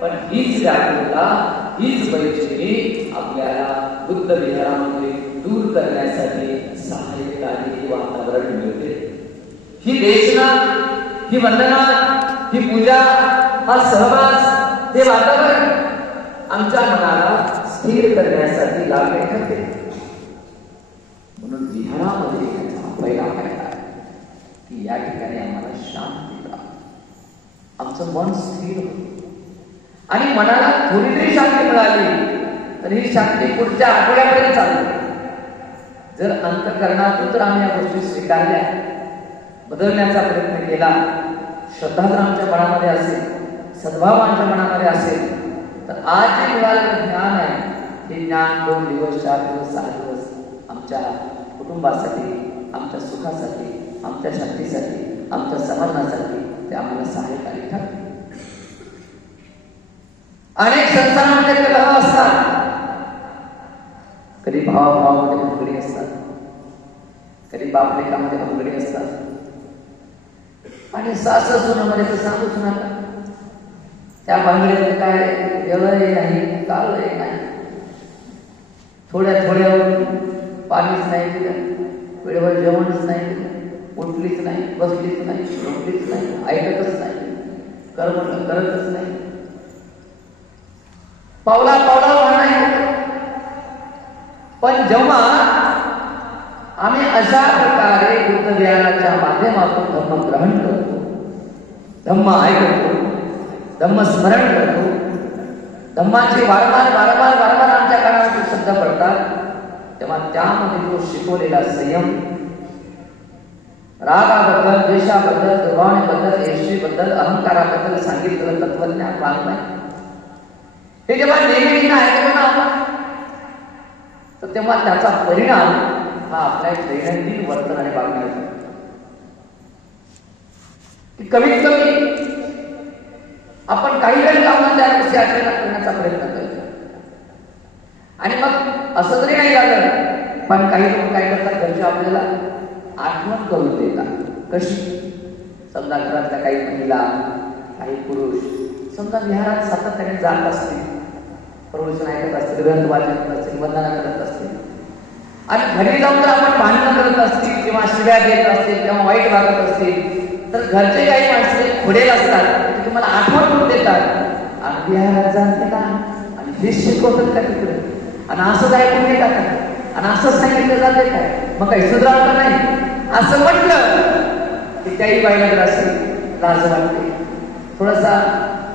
पण हीच व्याकुलता, हीच परिस्थिती आपल्याला बुद्ध विहारामध्ये दूर करण्यासाठी सहाय्यकारी वातावरण मिळते. ही देशना, ही वंदना, ही पूजा, हा सहवास, हे वातावरण आमच्या मनाला स्थिर करण्यासाठी लागले ठरते. म्हणून विहारामध्ये याचा पहिला फायदा की या ठिकाणी आम्हाला शांती प्राप्त, आमचं मन स्थिर होतं. आणि मनाला थोडी तरी शांती मिळाली तर ही शांती पुढच्या आठवड्यापर्यंत चालते. जर अंतःकरणातून तर आम्ही या गोष्टी स्वीकारल्या, बदलण्याचा प्रयत्न केला, श्रद्धा जर आमच्या मनामध्ये असेल, सद्भाव आमच्या मनामध्ये असेल, तर आज जे मिळालेलं ज्ञान आहे, हे ज्ञान 2 दिवस, 4 दिवस, 6 दिवस आमच्या कुटुंबासाठी, आमच्या सुखासाठी, आमच्या शांतीसाठी, आमच्या समाधानासाठी ते आम्हाला सहाय्यकारी ठरते. अनेक संसारामध्ये कलह असतात, कधी भावाभावामध्ये भानगडी असतात, कधी बापलेकामध्ये भानगडी असतात, आणि सासू सुनामध्ये तर सांगूच नका. त्या भानगडीमध्ये काय वेळही नाही, काळही नाही, थोड्या पाणीच नाही दिलं, वेळेवर जेवणच नाही दिलं, उठलीच नाही, बसलीच नाही, झोपलीच नाही, ऐकतच नाही, करतच नाही, पावला नाही. पण जेव्हा आम्ही अशा प्रकारे बुद्ध विहाराच्या माध्यमातून धम्म ग्रहण करतो, धम्म ऐकतो, धम्म स्मरण करतो, धम्माचे वारंवार आमच्या कानावर शब्द पडतात, तेव्हा त्यामध्ये तो शिकवलेला संयम, रागाबद्दल, द्वेषाबद्दल, दुर्भावनेबद्दल, ऐश्वर्याबद्दल, अहंकाराबद्दल सांगितलेलं तत्वज्ञान वाङ्मय, हे जेव्हा नेहमी ऐकतो ना आपण, तर तेव्हा त्याचा परिणाम हा आपल्या दैनंदिन वर्तन आणि वागण्याचा, कमीत कमी आपण काही कामात त्या गोष्टी आचरणात करण्याचा प्रयत्न करतो. आणि मग असं जरी नाही झालं, पण काही लोक काय करतात, घरचे आपल्याला आठवण करून देतात. कशी? समजा घरातल्या काही महिला, काही पुरुष समजा विहारात सातत्याने जात असतील, प्रवचन ऐकत असतील, ग्रंथ वाचत असतील, वंदना करत असतील, आणि घरी जाऊन जर आपण भांडणं करत असतील किंवा शिव्या देत असतील किंवा वाईट वागत असतील, तर घरचे काही माणसे खोडेल असतात, ते तुम्हाला आठवण करून देतात, आणि विहारात जाते का आणि हे शिकवतात का तिकडे, आणि असं ऐकून घेतात का, आणि असं सांगितलं जाते काय, मग काही सुधारणा नाही. असं म्हटलं की काही बाईला जर असेल लाज वाटते, थोडासा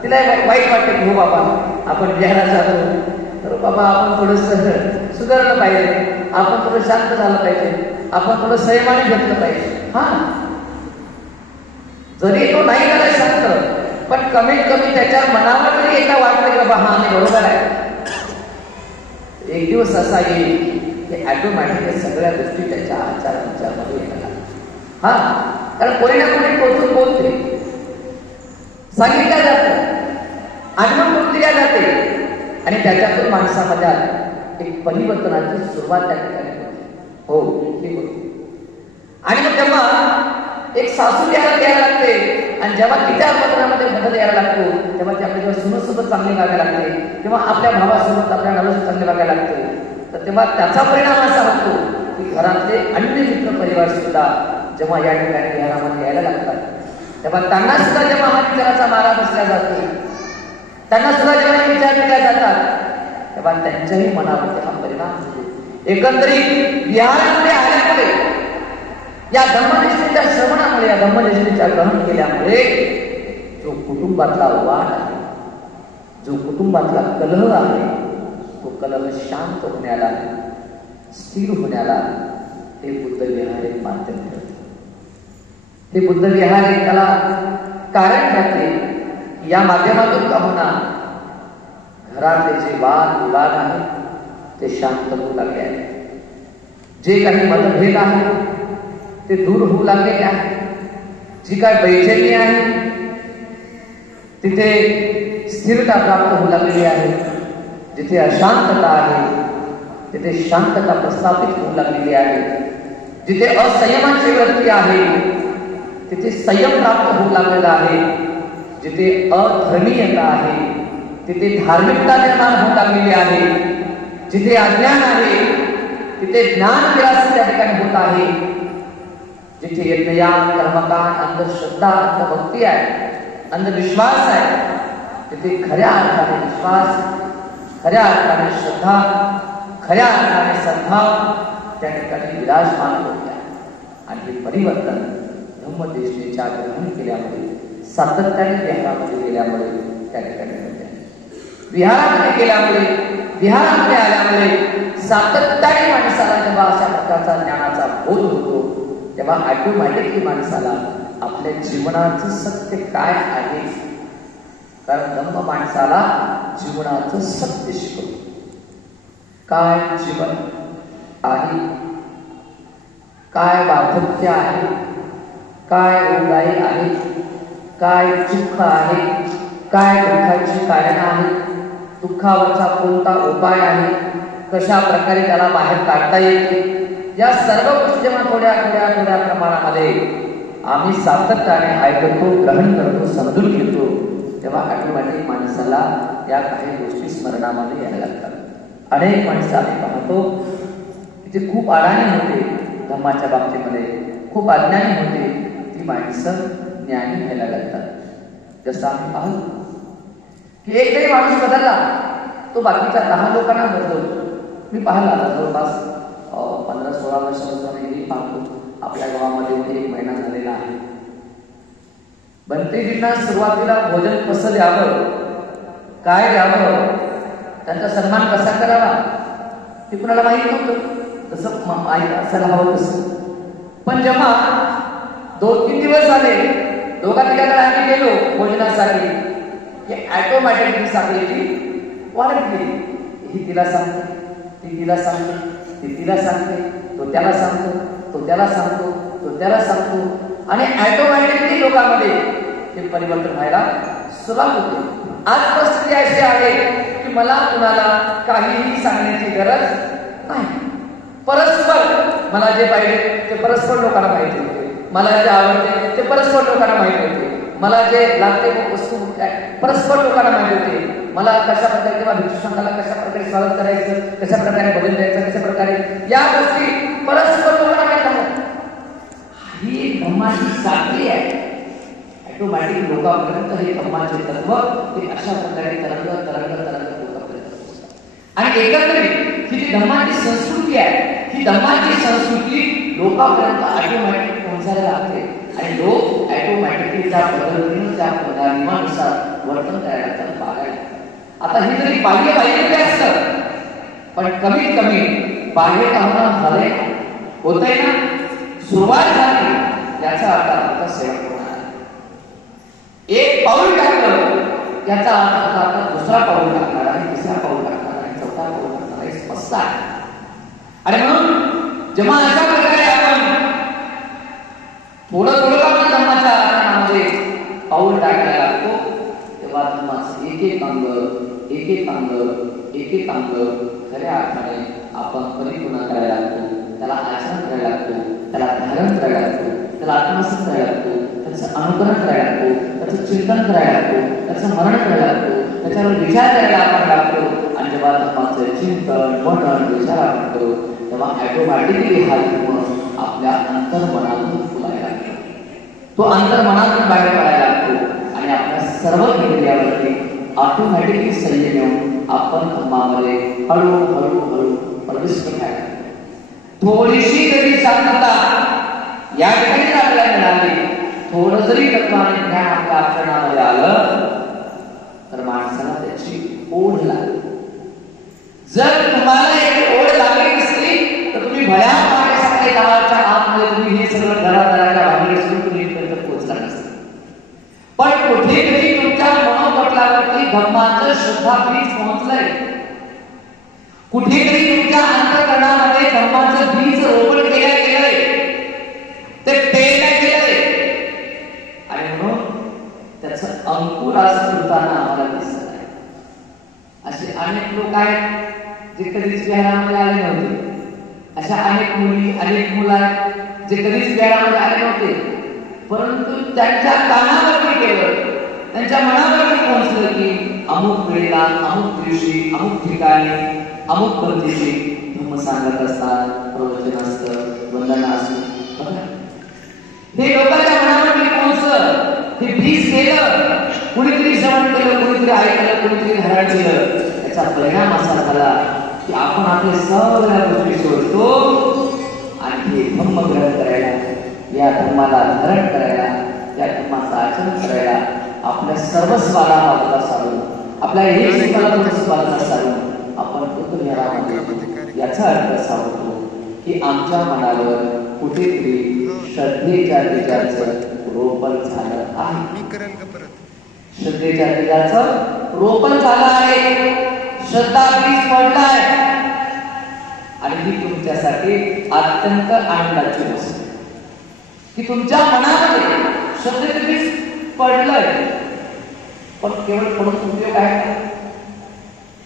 तिला वाईट वाटते की हो बाबा आपण विहारात जातो, तर बाबा आपण थोडस सुधारलं पाहिजे, आपण थोडं शांत झालं पाहिजे, आपण थोडं संयमाने घेतलं पाहिजे. हा, जरी तो नाही झाला शांत, पण कमीत कमी त्याच्या मनावर तरी एकदा वाटलं की बाबा हा मी बरोबर आहे. एक दिवस असा येईल की ऑटोमॅटिक सगळ्या गोष्टी त्याच्या आचारांच्यामध्ये येणार. हा, कारण कोणी ना कोणी टोचून बोलते, सांगितल्या जातं, आठवण करून दिल्या जाते, आणि त्याच्यातून माणसामध्ये एक परिवर्तनाची सुरुवात त्या ठिकाणी होते. हो, हे होते. आणि मग जेव्हा एक सासू द्यायला लागते, आणि जेव्हा तिच्या पत्रामध्ये बदल यायला लागतो, तेव्हा ती आपल्या जेव्हा सुनसोबत चांगली वागायला लागते, किंवा आपल्या भावासोबत आपल्या नवऱ्यासोबत चांगली वागायला लागते, तर तेव्हा त्याचा परिणाम असा होतो की घरातले अन्य मित्र परिवार सुद्धा जेव्हा या ठिकाणी विहारामध्ये यायला लागतात, तेव्हा त्यांना सुद्धा जेव्हा हा विचाराचा मारा बसला जातो, त्यांना सुद्धा जेव्हा विचार केल्या जातात, तेव्हा त्यांच्याही मनामध्ये हा परिणाम होतो. एकंदरीत विहारामध्ये आल्यामुळे, या धम्मनिष्ठेच्या श्रवणामुळे, या धम्मनिष्ठेच्या ग्रहण केल्यामुळे जो कुटुंबातला वाद आहे, जो कुटुंबातला कलह आहे, तो कलह शांत होण्याला, स्थिर होण्याला हे बुद्ध विहार एक माध्यम ठरते. हे बुद्ध विहार एक त्याला कारण ठरते. या माध्यमातून का होणार घरातले जे वाद विवाद आहेत ते शांत होऊ लागले आहेत, जे काही मतभेद आहेत ते दूर होऊ लागलेले आहे, जी काय बैचैनी आहे तिथे स्थिरता प्राप्त होऊ लागलेली आहे, जिथे अशांतता आहे तिथे शांतता प्रस्थापित होऊ लागलेली आहे, जिथे असंयमाची वृत्ती आहे तिथे संयम प्राप्त होऊ लागलेला आहे, जिथे अधर्मीयता आहे तिथे धार्मिकता निर्माण होत लागलेली आहे. जिथे अज्ञान आहे तिथे ज्ञान विलास त्या ठिकाणी होत आहे. जिथे यज्ञयान कर्मकांड अंधश्रद्धा अंधभक्ती आहे, अंधविश्वास आहे, तिथे खऱ्या अर्थाने विश्वास, खऱ्या अर्थाने श्रद्धा, खऱ्या अर्थाने सद्भाव त्या ठिकाणी विराजमान होत आहे. आणि हे परिवर्तन ब्रह्मदेशनेच्या ग्रहण केल्यामुळे, सातत्याने विहारामध्ये गेल्यामुळे त्या ठिकाणी होते. विहारामध्ये गेल्यामुळे, विहारामध्ये आल्यामुळे सातत्याने माणसाला जेव्हा अशा प्रकारचा ज्ञानाचा बोध होतो तेव्हा ऑटोमॅटिकली माणसाला आपल्या जीवनाचं सत्य काय आहे, कारण धम्म माणसाला जीवनाचं सत्य शिकवतो. काय जीवन आहे, काय वार्धक्य आहे, काय रोगराई आहे, काय दुःख आहे, काय दुःखाची कारण आहे, दुःखावरचा कोणता उपाय आहे, कशा प्रकारे त्याला बाहेर काढता येते, या सर्व गोष्टी जेव्हा थोड्या थोड्या थोड्या प्रमाणामध्ये आम्ही सातत्याने ऐकतो, ग्रहण करतो, समजून घेतो, तेव्हा ऑटोमॅटिक माणसाला या काही गोष्टी स्मरणामध्ये यायला लागतात. अनेक माणसं आम्ही पाहतो की ते खूप अडाणी होते धम्माच्या बाबतीमध्ये, खूप अज्ञानी होते, ती माणसं ज्ञानी व्हायला लागतात. जसं आम्ही पाहतो की एक जरी माणूस बदलला तो बाकीच्या 10 लोकांना बदलतो. मी पाहिला जवळपास 15-16 वर्षापासून पाहतो आपल्या गावामध्ये 1 महिना झालेला आहे. बंतेजींना सुरुवातीला भोजन कसं द्यावं, काय द्यावं, त्यांचा सन्मान कसा करावा ते कुणाला माहीत नव्हतं. तसं माहीत असायला हवं तसं. पण जेव्हा 2-3 दिवस झाले, दोघा तिघाकडे आम्ही गेलो भोजनासाठी, की ऑटोमॅटिकली साखरेची वाढत गेली. ही तिला सांगते, ती तिला सांगते, ती तिला सांगते, तो त्याला सांगतो, तो त्याला सांगतो, तो त्याला सांगतो, आणि ऑटोमॅटिकली लोकांमध्ये ते परिवर्तन व्हायला सुरुवात होते. आज परिस्थिती अशी आहे की मला कुणाला काहीही सांगण्याची गरज नाही. परस्पर मला जे पाहिजे ते परस्पर लोकांना माहिती होते, मला जे आवडते ते परस्पर लोकांना माहिती होते, मला जे लागते वस्तू परस्पर लोकांना माहिती होते, मला कशा प्रकारे किंवा भिक्षुकांना कशा प्रकारे स्वागत करायचं, कशा प्रकारे भजन द्यायचं, कशा प्रकारे या गोष्टी परस्पर लोकांना माहिती आहेत. ही धम्माची साखळी आहे. ऑटोमॅटिक लोकांपर्यंत हे धम्माचे तत्व ते अशा प्रकारे तरंग तरंग तरंग लोकांपर्यंत पोहोचतात. आणि एकत्रित ही जी धम्माची संस्कृती आहे, ही धम्माची संस्कृती लोकांपर्यंत ऑटोमॅटिक पोहोचायला लागते आणि लोक ऑटोमॅटिकली त्या पद्धतीने त्या पदानुसार वर्तन करायला पाहायला. आता ही जरी बाह्य पाहिजे असतं, पण कमीत कमी बाह्य कामना झाले होतंय ना, सुरुवात झाली, याचा अर्थ आता सेवा होणार. एक पाऊल टाकलं याचा अर्थ आता दुसरा पाऊल टाकणार आहे, तिसरा पाऊल टाकणार आहे, चौथा पाऊल टाकणार आहे, स्पष्ट आहे. आणि म्हणून जेव्हा अशा प्रकारे आपण थोडं थोडं आपण धर्माच्या आचरणामध्ये पाऊल टाकायला लागतो, तेव्हा धर्माचं एक एक अंग खऱ्या अर्थाने आपण परिपूर्ण करायला लागतो, त्याला आचरण करायला लागतो, त्याला धारण करायला लागतो, त्याला आत्मसात करायला लागतो, त्याचं अनुकरण करायला लागतो, त्याचं चिंतन करायला लागतो, त्याचं मरण करायला लागतो, त्याच्यावर विचार करायला आपण लागतो. आणि जेव्हा धर्माचं चिंतन मनन विचार आपण करू तेव्हा ऑटोमॅटिकली हा धर्म आपल्या अंतर्मनातून फुलायला लागतो, तो अंतर्मनातून बाहेर पडायला लागतो आणि आपल्या सर्व इंद्रियावरती ऑटोमॅटिकली संयम येऊन आपण धर्मामध्ये हळूहळू प्रविष्ट व्हायला. थोडीशी जरी शांतता या ठिकाणी आपल्याला मिळाली, थोडं जरी तत्वाने ज्ञान आपल्या आचरणामध्ये आलं तर माणसाला त्याची ओढ लागली. जर तुम्हाला एक ओढ लागली नसली तर तुम्ही भल्या सकाळी 10च्या आतमध्ये तुम्ही हे सगळं घराघराच्या बाहेर सुरू तुम्ही इथपर्यंत पोहोचला नसता. पण कुठेतरी तुमच्या मनोपटलावरती धम्माचं श्रद्धा बीज पोहोचलंय, कुठेतरी तुमच्या अंतःकरणामध्ये धम्माचं बीज रोपण केलं गेलंय, ते पेरलं गेलंय आणि म्हणून त्याचं अंकुर असं फुलताना आम्हाला दिसत आहे. असे अनेक लोक आहेत जे कधीच विहारामध्ये आले नव्हते, अशा अनेक मुली अनेक मुलं आहेत जे कधीच विहारामध्ये आले नव्हते, परंतु त्यांच्या कानावरती केलं, त्यांच्या मनावरती पोहोचलं की अमुक वेळेला अमुक दिवशी अमुक ठिकाणी अमुक पद्धतीचे धम्म सांगत असतात, प्रवचन असतं, वंदना असतं. बघा हे लोकांच्या मनामध्ये पोहोचलं, हे बीज गेलं, कुणीतरी श्रवण केलं, कुणीतरी ऐकलं, कुणीतरी धारण केलं. त्याचा परिणाम असा झाला की आपण आपल्या सगळ्या गोष्टी सोडतो आणि हे धम्म ग्रहण करायला, या धम्माला धारण करायला, या धम्माचं आचरण करायला आपल्या सर्वस्वाला बाजूला सारून, आपल्या हे सुखाला बाजूला सारून आपण कृतज्ञ याचा अर्थ असा होतो की आमच्या मनावर कुठेतरी श्रद्धेच्या बीजाचं रोपण झालं आहे. श्रद्धेच्या बीजाचं रोपण झालं आहे, श्रद्धा बीज पडलाय आणि ही तुमच्यासाठी अत्यंत आनंदाची गोष्ट की तुमच्या मनामध्ये श्रद्धेचं बीज पडलंय. पण केवळ पडून उपयोग आहे का?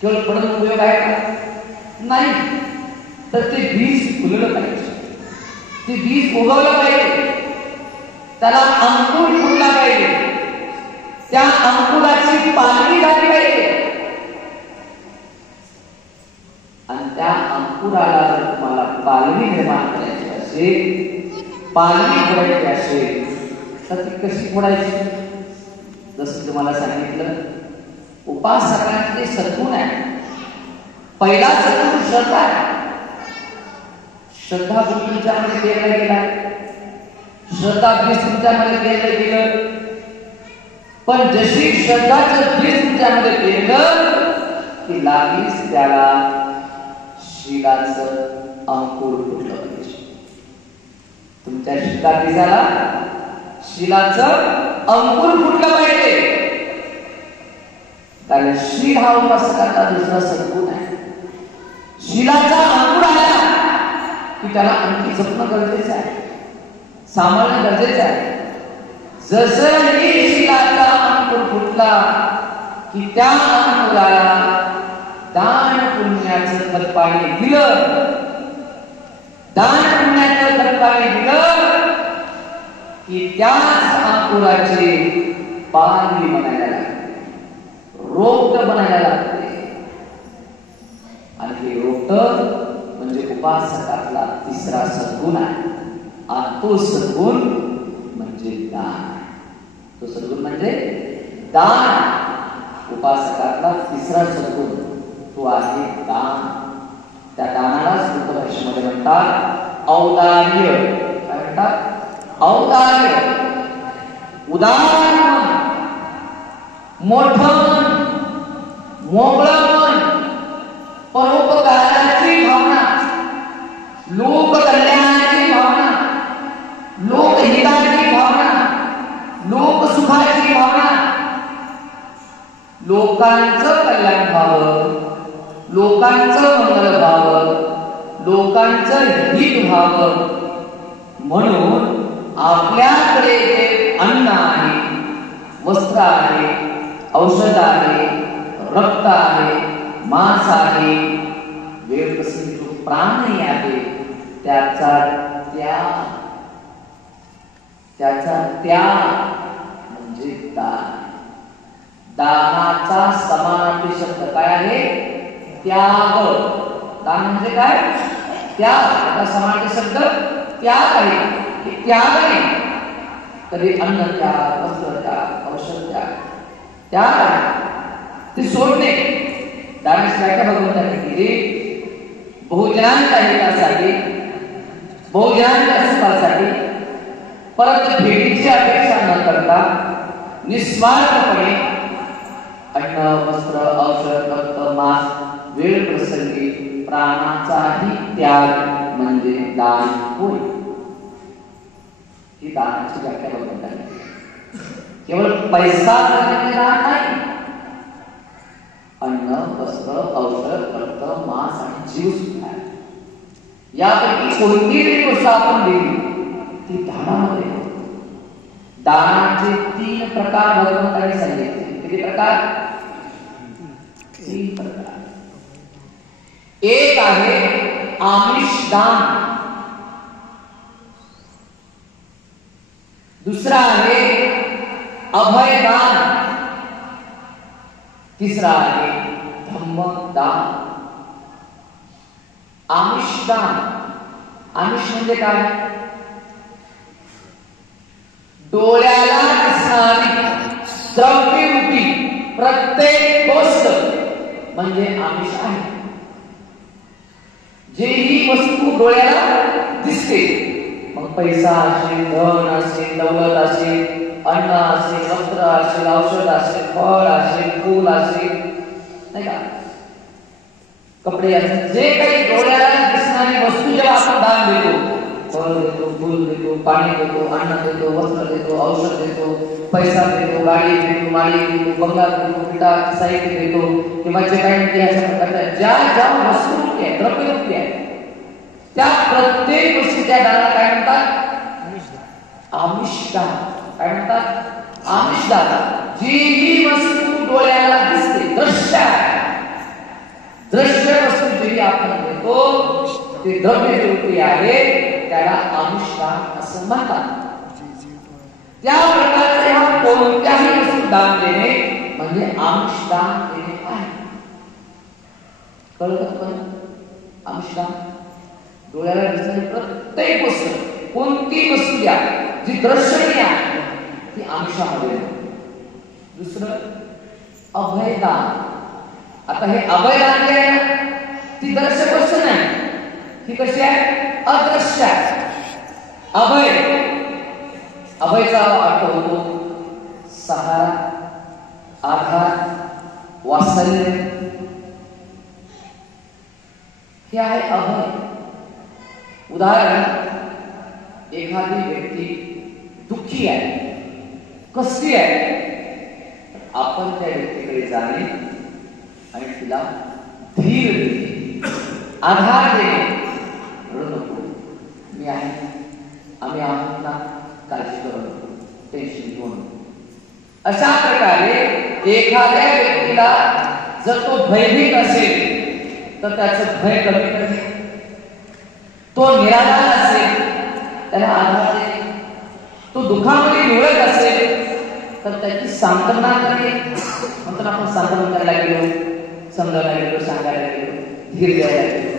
केवळ पडून उपयोग आहे का? नाही. तर ते बीज फुललं पाहिजे, ते बीज उगवलं पाहिजे, त्याला अंकुर फुटला पाहिजे, त्या अंकुराची पालवी झाली पाहिजे. आणि त्या अंकुराला जर तुम्हाला पालवी निर्माण करायची असेल, पालवी फोडायची असेल तर ती कशी फोडायची? जसं तुम्हाला सांगितलं, उपासकांचे सद्गुण आहे. पहिला सद्गुण श्रद्धा आहे. श्रद्धा तुमच्यामध्ये केला गेला, श्रद्धा बीज तुमच्यामध्ये केलं गेलं. पण जशी श्रद्धाचं बीज तुमच्यामध्ये पेरलं की लागलीच त्याला शीलाचं अंकुर फुटलं पाहिजे. तुमच्या श्रद्धा बीजाला शीलाचं अंकुर फुटलं पाहिजे. कारण शील हा उपासकाचा दुसरा सद्गुण आहे. शीलाचा अंकुर आला की त्याला आणखी जपणं गरजेचं आहे, सांभाळणं गरजेचं आहे. जसं हे शीलाचा अंकुर फुटला की त्या अंकुराला दान पुण्याचं खतपाणी दिलं, दान पुण्याचं खतपाणी दिलं की त्याच अंकुराचे पालवी बनायला लागते, रोपट बनायला लागते. आणि हे रोपट म्हणजे उपासकातला तिसरा सद्गुण आहे. आणि तो सद्गुण म्हणजे दान. तो सद्गुण म्हणजे दान. उपासकातला तिसरा सद्गुण तो आहे दान. त्या दानाला संत भाषेमध्ये म्हणतात औदार्य. काय म्हणतात? औदार्य. उदार मन, मोठं मन, मोकळं मन, परोपकाराची भावना, लोककल्याणाची भावना, लोकहिताची भावना, लोकसुखाची भावना, लोकांचं कल्याण व्हावं, लोकांचं मंगल व्हावं, लोकांचं हित व्हावं म्हणून आपल्याकडे जे अन्न आहे, वस्त्र आहे, औषध आहे, रक्त आहे, मांस आहे, वेळ प्रसंगी जो प्राणही आहे, त्याचा त्याग म्हणजे दान. दानाचा समानार्थी शब्द काय आहे? त्याग. दान म्हणजे काय? त्याग. त्याचा समानार्थी शब्द त्याग आहे. त्याग नाही कधी अन्न त्याग, वस्त्र त्याग, औषध त्याग, त्याग आहे ते सोडणे. दानाची व्याख्या भगवंतांनी केली बहुजनांच्या हितासाठी, बहुजनांच्या सुखासाठी, परंतु भेटीची अपेक्षा न करता निस्वार्थपणे अन्न, वस्त्र, औषध, रक्त, मांस, वेळ प्रसंगी प्राणाचाही त्याग म्हणजे दान होय. ही दानाची व्याख्या भगवंतांनी केवळ पैसा दान नाही, अन्न, वस्त्र, औषध, रक्त, मांस आणि जीव सुद्धा. यापैकी कोणतीही गोष्ट आपण दिली ती दानामध्ये. दानाचे 3 प्रकार भगवंतांनी सांगितले. किती प्रकार? 3 प्रकार. एक आहे आमिष दान, दुसरा आहे अभय दान, तिसरा आहे धम्मदान, आमिषदान. आमिष म्हणजे काय? डोळ्याला दिसणारी द्रव्यरूपी प्रत्येक गोष्ट म्हणजे आमिष आहे. जे ही वस्तू डोळ्याला दिसते, मग पैसा असेल, धन असेल, दौलत असेल, अन्न असेल, वस्त्र असेल, औषध असेल, फळ असेल, फूल असेल, नाही का, कपडे असेल, जे काही डोळ्याला दिसणारी वस्तू जेव्हा आपण दान देतो, फळ देतो, फूल देतो, पाणी देतो, अन्न देतो, वस्त्र देतो, औषध देतो, पैसा देतो, गाडी देतो, माळी देतो, बंगला देतो, पिटा साहित्य देतो, किंवा जे काही अशा प्रकारच्या ज्या ज्या वस्तू आहेत, द्रव्यरूपी आहेत, त्या प्रत्येक गोष्टी त्या दानाला काय म्हणतात? आमिषदान. काय म्हणतात? आमिषदान. जी ही वस्तू डोळ्याला दिसते, दृश्य दृश्य वस्तू जी आपण देतो ते द्रव्यरूपी आहे, त्याला आमिषदान असं म्हणतात. त्या प्रकारचे हा कोणत्याही वस्तू दान देणे म्हणजे आमिषदान देणे आहे. कळलं पण? आमिषदान डोळ्याला दिसणारी प्रत्येक गोष्ट, कोणती वस्तू द्या जी दर्शनीय आहे ती आमिषामध्ये. दुसरं अभयदान. आता हे अभयदान जे आहे ना, ती दर्शक गोष्ट नाही, ती कशी आहे? अदृश्य आहे. अभय, अभयचा अर्थ होतो सहारा, आधार, वात्सल्य. हे आहे अभय. उदाहरण, एखादी व्यक्ती दुःखी आहे, कसली आहे, आपण त्या व्यक्तीकडे जाणे आणि तिला धीर देणे, आधार देणे. रडू नको, मी आहे, आम्ही आहोत ना, काळजी करू नको, टेन्शन घेऊ नको. अशा प्रकारे एखाद्या व्यक्तीला जर तो भयभीत असेल तर त्याचं भय कमी करणे, तो निराधार असेल त्याला आधार देणे, तो दुःखामध्ये निवडत असेल तर त्याची सांत्वना करणे. म्हणून आपण सांत्वन करायला गेलो, समजायला गेलो, सांगायला गेलो, धीर द्यायला गेलो,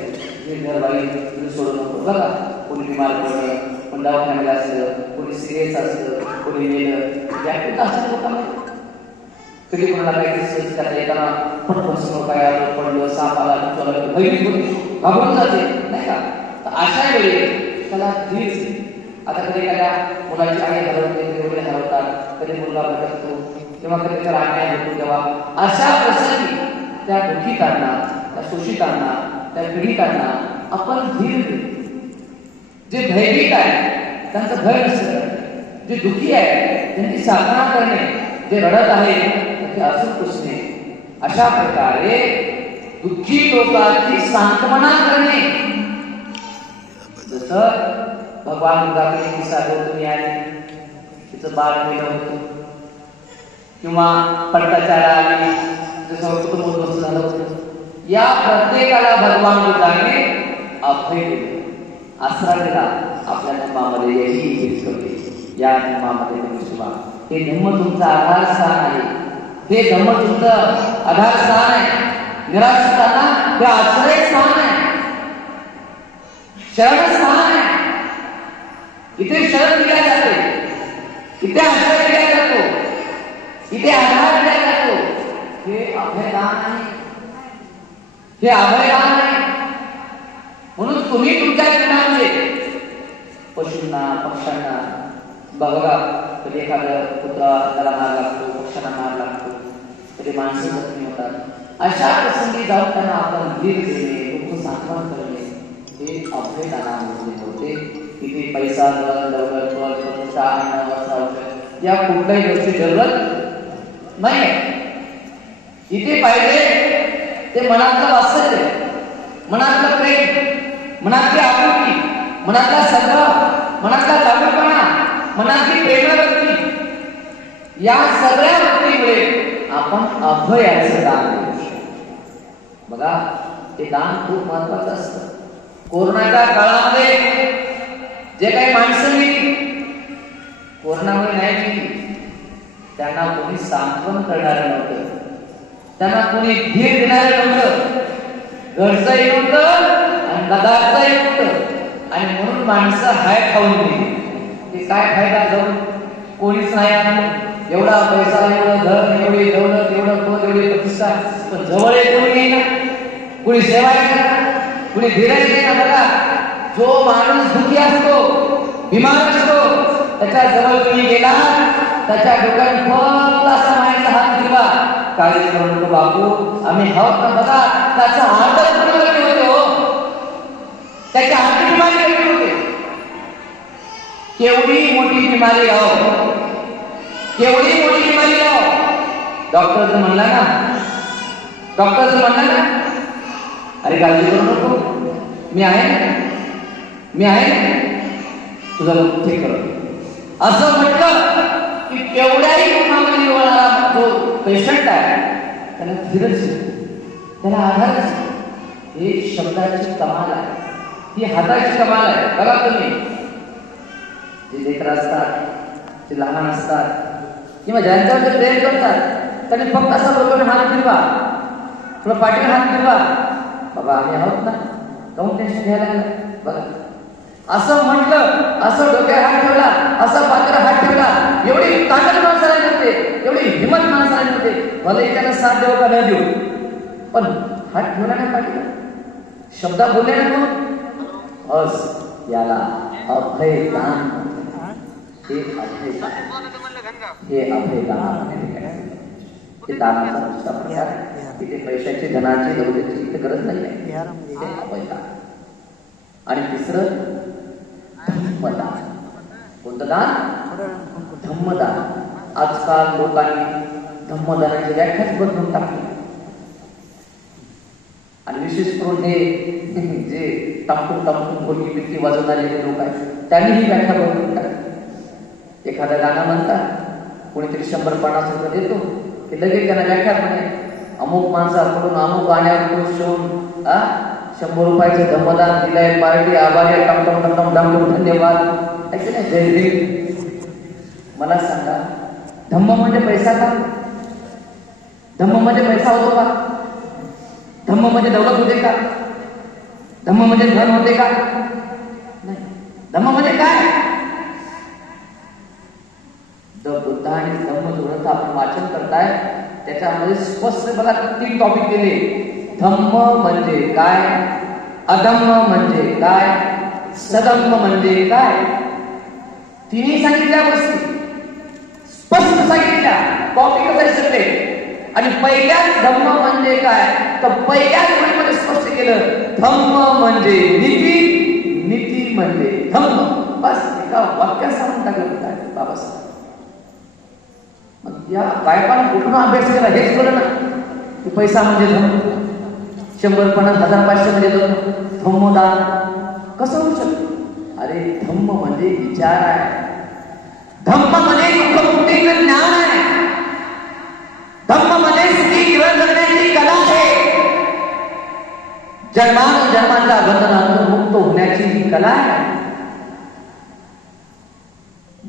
धीर धर बाई, तुम्ही सोडू नको. बघा, कोणी बिमार पडलं, कोणी दवाखान्याला असलं, कोणी सिरियस असलं, कोणी गेलं, व्याकुळ असं लोकांना कधी कोणाला काही दिसत त्याला येताना पटकन समोर काय आलं, पडलं, साप आला, भयभीत होती, घाबरून जाते, नाही का. तर अशा वेळी त्याला धीर. आता कधी एखाद्या मुलाची आई हरवते, वडील हरवतात, कधी मुलगा भटकतो किंवा कधी त्याला अन्याय होतो, तेव्हा अशा प्रसंगी त्या दुःखितांना, त्या शोषितांना, त्या पीडितांना आपण धीर देतो. जे भयभीत आहे त्यांचं भय नसतं, जे दुःखी आहे त्यांची साधना करणे, जे रडत आहे त्याचे असून पुसणे. अशा प्रकारे दुःखी लोकांची सांत्वना करणे. जसं भगवान बुद्धाकडे किस्सा तुम्ही आले, तिचं बाळ गेलं होतं, किंवा पट्टाचारा आली, जसं कुटुंब उद्ध्वस्त झालं होतं. या प्रत्येकाला भगवान बुद्धाने अभय दिले, आसरा दिला. आपल्या धर्मामध्ये यही हीच करते, या धर्मामध्ये नमशिवा. हे धर्म तुमचं आधारस्थान आहे, हे धर्म तुमचं आधारस्थान आहे. निराश्रितांना हे आश्रयस्थान आहे, शरणस्थान आहे. इथे शरण दिल्या जाते, इथे आश्रय दिला जातो, इथे आधार दिला जातो. हे अभयदान आहे, हे अभयदान आहे. म्हणून तुम्ही तुमच्या जीवनामध्ये पशूंना, पक्ष्यांना बघा, कधी एखादं कुत्रा त्याला मार लागतो, पक्ष्यांना मार लागतो, कधी माणसं जखमी होतात. अशा प्रसंगी जाऊन त्यांना आपण धीर देणे, दुःख सांत्वन करणे, हे अभयदानामध्ये होते. इथे पैसा, धन, दौलत, प्रतिष्ठा, अन्न, वस्त्र, औषध या कुठल्याही गोष्टी जरूरत नाही. इथे पाहिजे ते मनातलं वात्सल्य, मनातलं प्रेम, मनातली आपुलकी, मनातला सद्भाव, मनातला चांगलपणा, मनातली प्रेमवृत्ती. या सगळ्या वृत्तीमुळे आपण अभयाचं दान देऊ शकतो. बघा, हे दान खूप महत्वाचं असतं. कोरोनाच्या काळामध्ये जे काही माणसं मिळली, कोरोनामुळे नाही मिळली, त्यांना कोणी सांत्वन करणार नव्हतं. त्यांना कोणी धीर देणारं नव्हतं, घरचंही नव्हतं आणि दादाचंही नव्हतं, आणि म्हणून माणसं हाय खाऊन गेली. ते काय फायदा जाऊन कोणीच नाही आणलं, एवढा पैसा, एवढं धन, एवढी दौलत, एवढं पद, एवढी प्रतिष्ठा, पण जवळ कोणी नाही ना, कुणी सेवा नाही, कुणी धीरही नाही ना. बघा, जो माणूस दुःखी असतो, बिमार असतो, त्याच्या जवळ तुम्ही गेला, त्याच्या डोक्यात फक्त असा मायेचा हात फिरवा, काळजी करू नको बापू, आम्ही आहोत ना. बघा, त्याचा हातच कमी होतो, त्याच्या हाती बिमारी कमी होते. केवढी मोठी बिमारी आहो, केवढी मोठी बिमारी आहो. डॉक्टर म्हणला ना, डॉक्टर म्हणला ना, अरे काळजी करू नको, मी आहे ना, मी आहे, तुझं ठीक कर, असं म्हटलं की तेवढ्याही दुःखामध्ये होणारा जो पेशंट आहे त्याला धीरच, त्याला आधारच. हे शब्दाची कमाल आहे, ही हाताची कमाल आहे. बघा तुम्ही, जे लेकरं असतात, जे लहान असतात, किंवा ज्यांच्यावर जे प्रेम करतात, त्यांनी फक्त असा डोक्याने हात फिरवा, थोडं पाठीने हात फिरवा, बाबा आम्ही आहोत ना, काहून टेन्शन घ्यायला लागलं. बघा, असं म्हटलं, असं डोक्यात हात ठेवला, असा पाठीवर हात ठेवला, एवढी ताकद माणसाला मिळते, एवढी हिंमत माणसाला मिळते. भले त्याला साथ देऊ का न देऊ, पण हात ठेवला नाही पाठीवर, शब्द बोलले ना तू, बस याला अभयदान. हे अभयदान, हे अभयदान, हे दानाचा दुसरा प्रकार आहे. तिथे पैशाची, धनाची, दौलतीची इथे गरज नाही आहे, अभयदान. आणि तिसरं धम्मदान. कोणतं दान? धम्मदान. आजकाल लोकांनी धम्मदानाची व्याख्याच बदलून टाकली, आणि विशेष करून हे जे टाकून टाकून कोणी विक्री वाजवणारे जे लोक आहेत, त्यांनी ही व्याख्या बदलून टाकली. एखादं गाणं म्हणतात, कोणीतरी 100-50 रुपये देतो की लगेच त्यांना व्याख्या म्हणे, अमुक माणसाकडून अमुक गाण्यावर शोधून 100 रुपयाचं धम्मदान दिलंय, पार्टी आभारी, टमटम टमटम डमडम धन्यवाद. ऐकलं नाही, जय देव. मला सांगा, धम्म म्हणजे पैसा का? धम्म म्हणजे पैसा होतो का? धम्म म्हणजे दौलत होते का? धम्म म्हणजे धन होते का? नाही. धम्म म्हणजे काय? बुद्ध आणि धम्म ग्रंथ आपण वाचन करताय, त्याच्यामध्ये स्पष्ट बघा 3 टॉपिक दिले. धम्म म्हणजे काय, अधम्म म्हणजे काय, सधम्म म्हणजे काय. तिन्ही सांगितल्या गोष्टी स्पष्ट सांगितल्या, टॉपिक आहे सगळे. आणि पहिल्याच धम्म म्हणजे काय, तर पहिल्याच मध्ये स्पष्ट केलं, धम्म म्हणजे नीती, नीती म्हणजे धम्म. बस एका वाक्यात सांगून टाकलं काय बाबासाहेब. या गायकाने कुठून अभ्यास केला हेच कळलं ना, की पैसा म्हणजे धम्म, 100, 50, 1000, 500 म्हणजे धम्मदान कसं होऊ शकतं? अरे धम्म म्हणजे विचार आहे, धम्म म्हणजे दुःखमुक्तीचं ज्ञान आहे, धम्म म्हणजे सुखी जीवन जगण्याची कला आहे, जन्मांच्या बंधनातून मुक्त होण्याची ही कला आहे,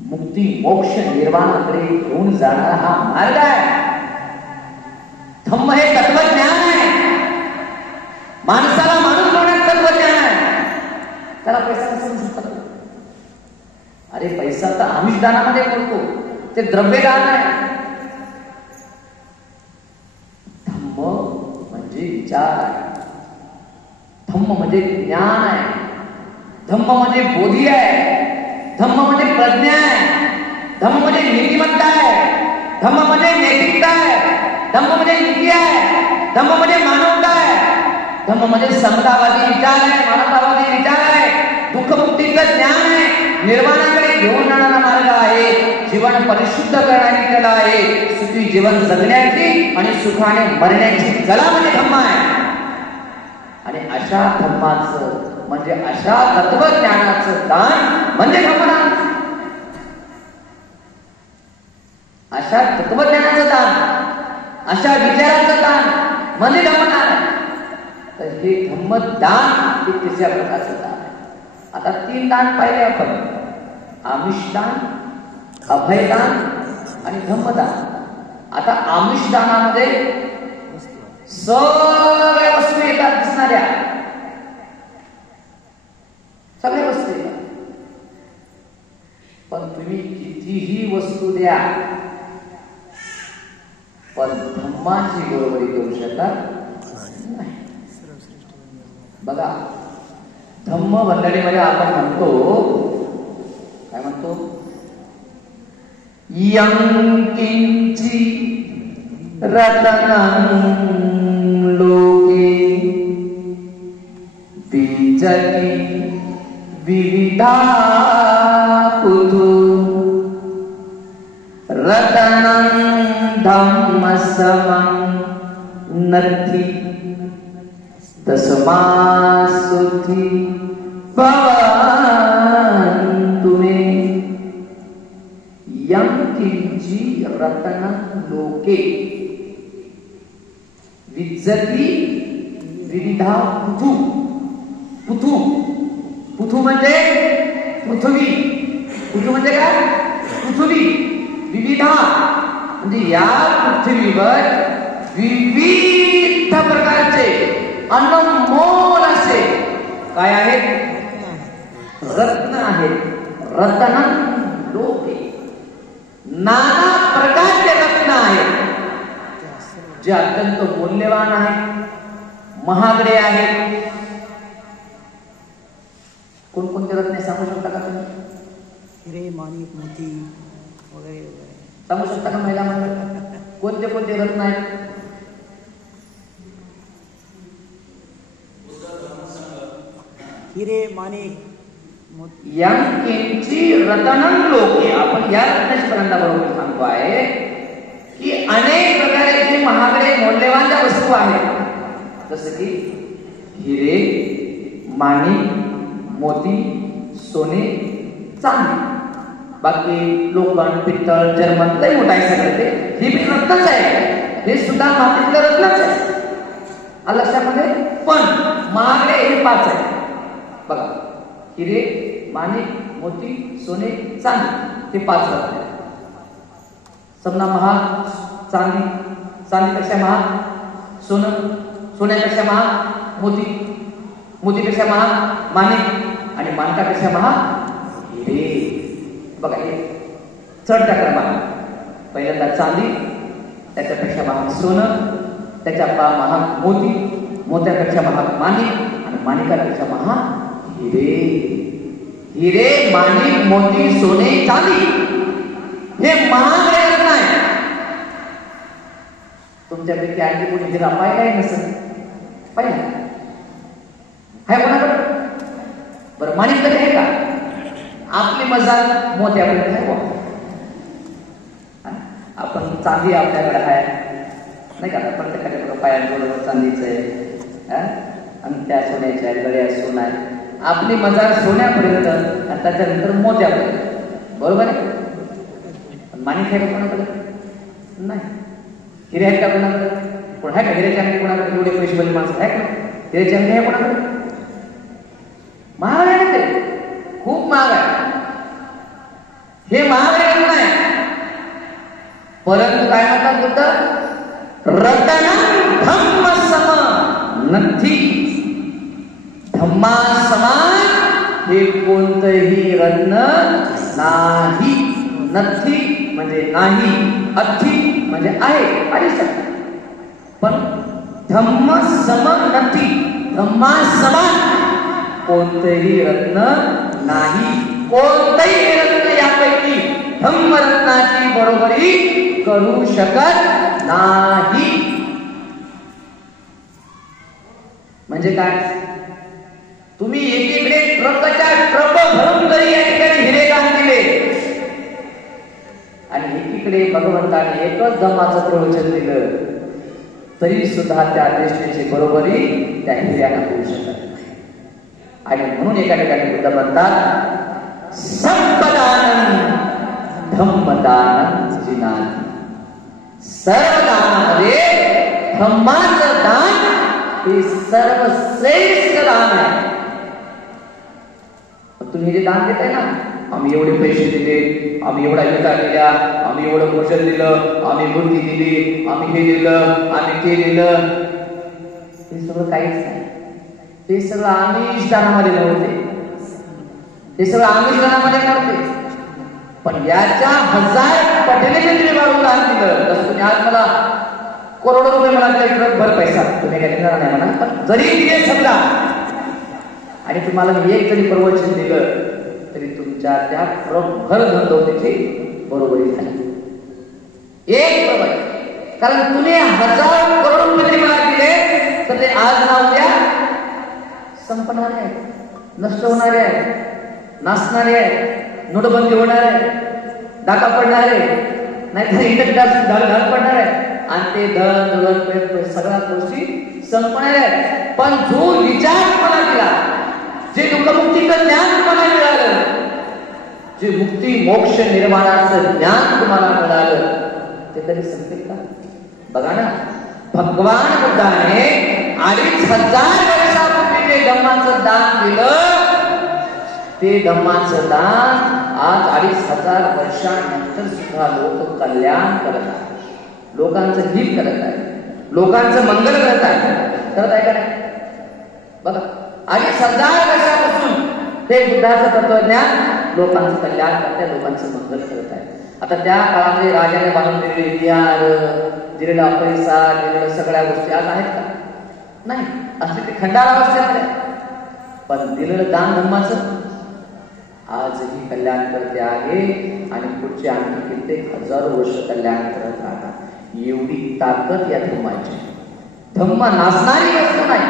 मुक्ती मोक्ष निर्वाणाकडे घेऊन जाणारा हा मार्ग आहे. धम्म हे तत्वज्ञान आहे, माणसाला माणूस बनवण्याचं तत्वज्ञान आहे. त्याला पैसा कसं समजतो? अरे पैसा तर आमिष दानामध्ये पडतो, ते द्रव्यदान आहे. धम्म म्हणजे विचार आहे, धम्म म्हणजे ज्ञान आहे, धम्म म्हणजे बोधी आहे, धम्म म्हणजे प्रज्ञा आहे, धम्म म्हणजे नीतिमत्ता आहे, धम्म म्हणजे नैतिकता आहे, धम्म म्हणजे नीती आहे, धम्म म्हणजे मानवता आहे, धम्म म्हणजे समतावादी विचार आहे, मानवतावादी विचार आहे, दुःखमुक्तीचं ज्ञान आहे, निर्वाणाकडे घेऊन जाणारा मार्ग आहे, जीवन परिशुद्ध करण्याची कला आहे, सुखी जीवन जगण्याची आणि सुखाने मरण्याची कला म्हणजे धम्म आहे. आणि अशा धम्माचं म्हणजे अशा तत्वज्ञानाचं दान म्हणजे धम्मदान. अशा तत्वज्ञानाचं दान, अशा विचाराचं दान म्हणजे धम्मदान. तर हे धम्मदान हे 3ऱ्या प्रकारचं दान आहे. आता 3 दान पाहिले आपण, आमिषदान, अभयदान आणि धम्मदान. आता आमिषदानामध्ये सगळ्या वस्तू येतात दिसणाऱ्या, सगळ्या वस्तू येतात. पण तुम्ही कितीही वस्तू द्या, पण धम्माची बरोबरी करू शकत नाही. बघा, धम्म मंडळीमध्ये आपण म्हणतो, काय म्हणतो, यं किंची रतनं लोके विजति विविधा कुतु रतनं धम्मसमं नत्थि तस्मात्सुद्धि भवन्तु मे. यं किंची रतनं लोके विजति विविधा कुतु. पुथू, पुथू म्हणजे पृथ्वी, पुथू म्हणजे काय, पृथ्वी. विविधा म्हणजे या पृथ्वीवर विविध प्रकारचे अनमोल असे काय आहेत, रत्न आहेत. रत्नं लोके, नाना प्रकारचे रत्न आहेत जे अत्यंत मूल्यवान आहेत, महागडे आहेत. कोणकोणते रत्न सांगू शकता का तुम्ही? हिरे, माणिक, मोती वगैरे वगैरे सांगू शकता का महिला मंडळ? कोणते कोणते रत्न आहेत? हिरे, माणिक, मोती. यं किंची रतनं लोके, आपण या रत्नाची पहिल्यांदा बरोबर सांगतो आहे की अनेक प्रकारचे महागडे मौल्यवान ज्या वस्तू आहेत, जसं की हिरे, माणिक, मोती, सोने, चांदी. बाकी लोखंड, पित्तळ, जर्मन लई मोठा आहे सगळं ते. हे बी रत्नच आहे, हे सुद्धा मातीतलं रत्नच आहे. लक्षामध्ये. पण महागडे हे 5 आहे बघा, हिरे, माणिक, मोती, सोने, चांदी, हे 5 रत्न आहेत. समजा महाग चांदी, चांदीपेक्षा महाग सोनं, सोन्यापेक्षा महाग मोती, मोतीपेक्षा महाग माणिक, आणि माणकापेक्षा महाग हिरे. बघा, हे चढत्या क्रमाने. पहिल्यांदा चांदी, त्याच्यापेक्षा महाग सोनं, त्याच्या महाग मोती, मोत्यापेक्षा महाग माणिक, आणि माणिकापेक्षा महाग हिरे. हिरे, माणिक, मोती, सोने, चांदी हे महागडे रत्न आहे. तुमच्यापैकी आणखी कोणी हिरा पाहिलाय नसेल? पाहिला आहे कोणाकडे? बरं, माणिक तरी आहे का? आपली मजाल मोत्याकडे आहे. आपण चांदी आपल्याकडे आहे नाही का? प्रत्येकाच्या पायांबरोबर चांदीचं आहे, आणि त्या सोन्याच्या गळ्या सोनं आहे. आपली मजाल सोन्यापर्यंत आणि त्याच्यानंतर मोत्यापर्यंत, बरोबर आहे. माणिक आहे का कोणाकडे? नाही. हिरे आहेत का कोणाकडे? कोण आहे का हिऱ्याच्या अंगठी कोणाकडे? एवढे पैसेवाले माणसं आहे का हिऱ्याच्या अंगठी आहे कोणाकडे? महाग आहे ते, खूप महाग आहे. हे महाग आहे नाही, परंतु काय म्हणतात बुद्ध? रतनं धम्मसम नत्थि. धम्मा समान हे कोणतंही रत्न नाही. नत्थि म्हणजे नाही, अथि म्हणजे आहे, आणि सत्य. पण धम्म सम नत्थि, धम्मा समान कोणतेही रत्न नाही. कोणतेही रत्न यापैकी धम्मरत्नाची बरोबरी करू शकत नाही. म्हणजे काय? तुम्ही एकीकडे ट्रकच्या ट्रक भरून जरी या ठिकाणी हिरे दिले, आणि एकीकडे भगवंताने एकच धम्माचं प्रवचन दिलं, तरी सुद्धा त्या देशाची बरोबरी त्या हिऱ्याला होऊ शकत नाही. आणि म्हणून एका ठिकाणी बुद्ध म्हणतात, संपदानं धम्मदानं जिनाति. सर्व दानामध्ये धम्माचं दान हे सर्वश्रेष्ठ दान आहे. तुम्ही जे दान देताय ना, आम्ही एवढे पैसे दिले, आम्ही एवढा विकार केला, आम्ही एवढं भोजन दिलं, आम्ही बुद्धी दिली, आम्ही हे दिलं, आम्ही ते दिलं, हे सगळं काहीच नाही. हे सगळं आमिष दानामध्ये नव्हते, हे सगळं आमिष दानामध्ये नव्हते. पण याच्या 1000 पटीने तुम्ही वाढवून दान दिलं. तसं तुम्ही आज मला करोडो रुपये म्हणाल तर ट्रकभर पैसा तुम्ही काही देणार नाही म्हणा, पण जरी दिले समजा आणि तुम्हाला मी एक जरी प्रवचन दिलं तरी तुमच्या त्या ट्रकभर धंदोतीची बरोबरी झाली. एक प्रवचन. कारण तुम्ही 1000 करोड रुपये जरी मला दिले तर ते आज ना उद्या संपणारे आहे, नष्ट होणारे आहे, नाचणारे आहे, नोटबंदी होणार आहे, डाका पडणार आहे, नाहीतर इंटरनेट घाल पडणार आहे आणि ते धन सगळ्या गोष्टी संपणार आहेत. पण जो विचार तुम्हाला दिला, जे दुःखमुक्तीचं ज्ञान तुम्हाला मिळालं, जे मुक्ती मोक्ष निर्वाणाचं ज्ञान तुम्हाला मिळालं, ते कधी संपेल का? बघा ना, भगवान बुद्धाने 2500 वर्षापूर्वी जे धम्माचं दान दिलं, ते धम्माचं दान आज 2500 वर्षानंतर सुद्धा लोक कल्याण करत आहेत, लोकांचं हित करत आहेत, लोकांचं मंगल करत आहेत. करत आहे का नाही? बघा, 2500 वर्षापासून हे बुद्धाचं तत्वज्ञान लोकांचं कल्याण करत आहे, लोकांचं मंगल करत आहे. आता त्या काळामध्ये राजाने बांधून दिलेले विहार, दिलेला पैसा, दिलेल्या सगळ्या गोष्टी आज आहेत का? नाही, असले ते खंडाळा अवस्थेमध्ये. पण दिलेलं दान धर्माचं आजही कल्याण करते आहे आणि पुढचे आणखी कित्येक हजारो वर्ष कल्याण करत राहतात. एवढी ताकद या धर्माची. धर्म नाचणारी वस्तू नाही,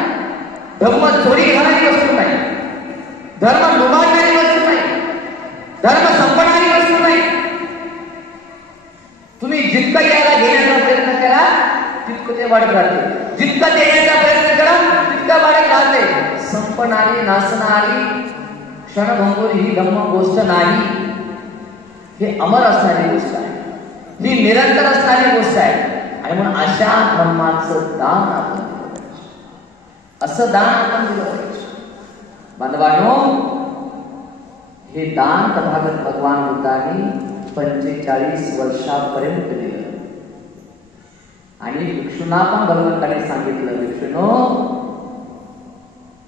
धर्म चोरी करणारी वस्तू नाही, धर्म लुबाडणारी वस्तू नाही, धर्म संपणारी वस्तू नाही. तुम्ही जितकं याला घेण्याचा प्रयत्न करा तितकं ते वाढत राहते, जितकं देण्याचा प्रयत्न करा तितकं वाढत राहते. संपणारी नाचणारी क्षणभंगुर ही धम्म गोष्ट नाही, हे अमर असणारी गोष्ट आहे, ही निरंतर असणारी गोष्ट आहे. आणि म्हणून अशा धर्माचं दान आपण दिलं पाहिजे, असं दान आपण दिलं पाहिजे. बांधवांनो, हे दान तथागत भगवान बुद्धांनी 45 वर्षापर्यंत दिलं. आणि भिक्षूंना पण भगवंताने सांगितलं, भिक्षूनो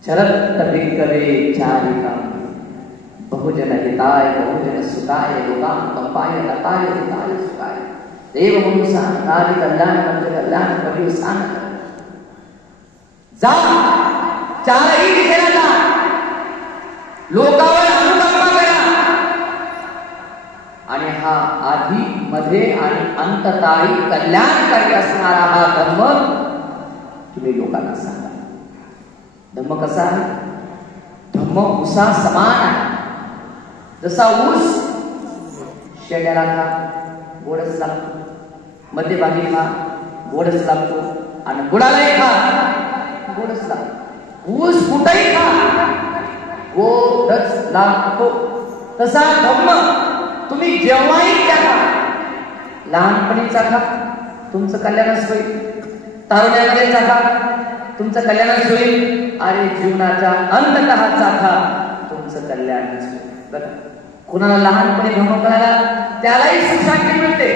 चरत भिक्खवे चारिकाम बहुजन हिताय बहुजन सुखाय लोकां कंपाय लताय हिताय सुखाय देव मनुष्यान नारी कल्याण मंत्र कल्याण परिवसान. जा, चारही दिशेला जा, लोकांवर अनुकंपा करा आणि हा आधी मध्ये आणि अंतताई कल्याणकारी असणारा हा धर्म तुम्ही लोकांना सांगा. धर्म कसा आहे? धर्म उसा समान आहे. जसा ऊस शेड्याला खा गोडच लागतो, मध्यभागी खा गोडच लागतो आणि गुडालाही खा गोडच लागतो. ऊस कुठेही खा गोडच लागतो. तसा धर्म तुम्ही जेव्हाही खा, लहानपणीचा खा तुमचं कल्याणच होईल, तारुण्यामध्ये खा तुमचं कल्याणच होईल, आणि जीवनाच्या अंततःचा खा तुमचं कल्याणच होईल. बघा, कोणाला लहानपणी धम्म करायला त्यालाही सुखशांती मिळते,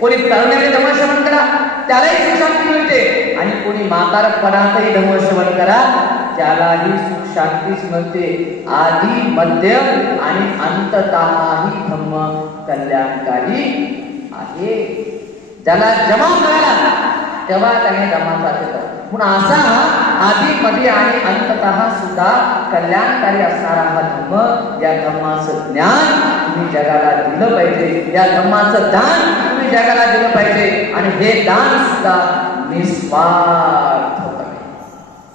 कोणी तरुणाने धम्मश्रवण करा त्यालाही सुखशांती मिळते, आणि कोणी म्हातारपणातही धम्मश्रवण करा त्यालाही सुखशांतीच मिळते. आधी मध्य आणि अंततःही धम्म कल्याणकारी आहे. ज्याला जमा मिळाला तेव्हा त्याने धम्माचा घेतला. म्हणून असा आधी मध्ये आणि अंततः सुद्धा कल्याणकारी असणारा हा धम्म, या धम्माचं ज्ञान तुम्ही जगाला दिलं पाहिजे, या धम्माचं दान तुम्ही जगाला दिलं पाहिजे. आणि हे दान सुद्धा निस्वार्थ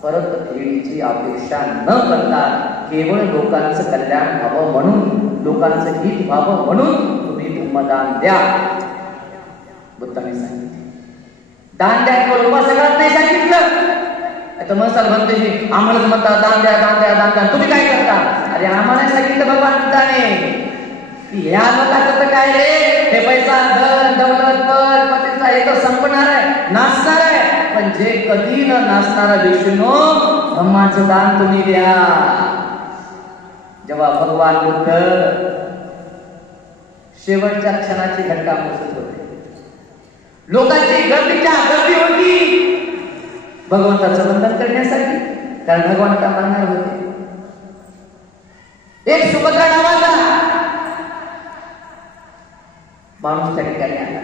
परत फेडीची अपेक्षा न करता केवळ लोकांचं कल्याण व्हावं म्हणून, लोकांचं हित व्हावं म्हणून तुम्ही धम्मदान द्या. बुद्धांनी सांगितले दान द्या, केवळ उपासकात नाही सांगितलं. आता मसाल म्हणते की आम्हाला म्हणतात दान द्या दान द्या दान द्या, तुम्ही काय करता? अरे आम्हाला सांगितलं भगवान बुद्धाने ह्या लोकांचं काय रे, हे पैसा धन दौलत पद पतीचा हे तर संपणार आहे, नाचणार आहे. पण जे कधी न नाचणारा विष्णू धम्माचं दान तुम्ही द्या. जेव्हा भगवान बुद्ध शेवटच्या क्षणाची घटना मोजत होते, लोकांची गर्दीच्या गर्दी होती, भगवंताचं वंदन करण्यासाठी, कारण भगवान का मानणार होते. एक सुभद्रा नावाचा माणूस त्या ठिकाणी आला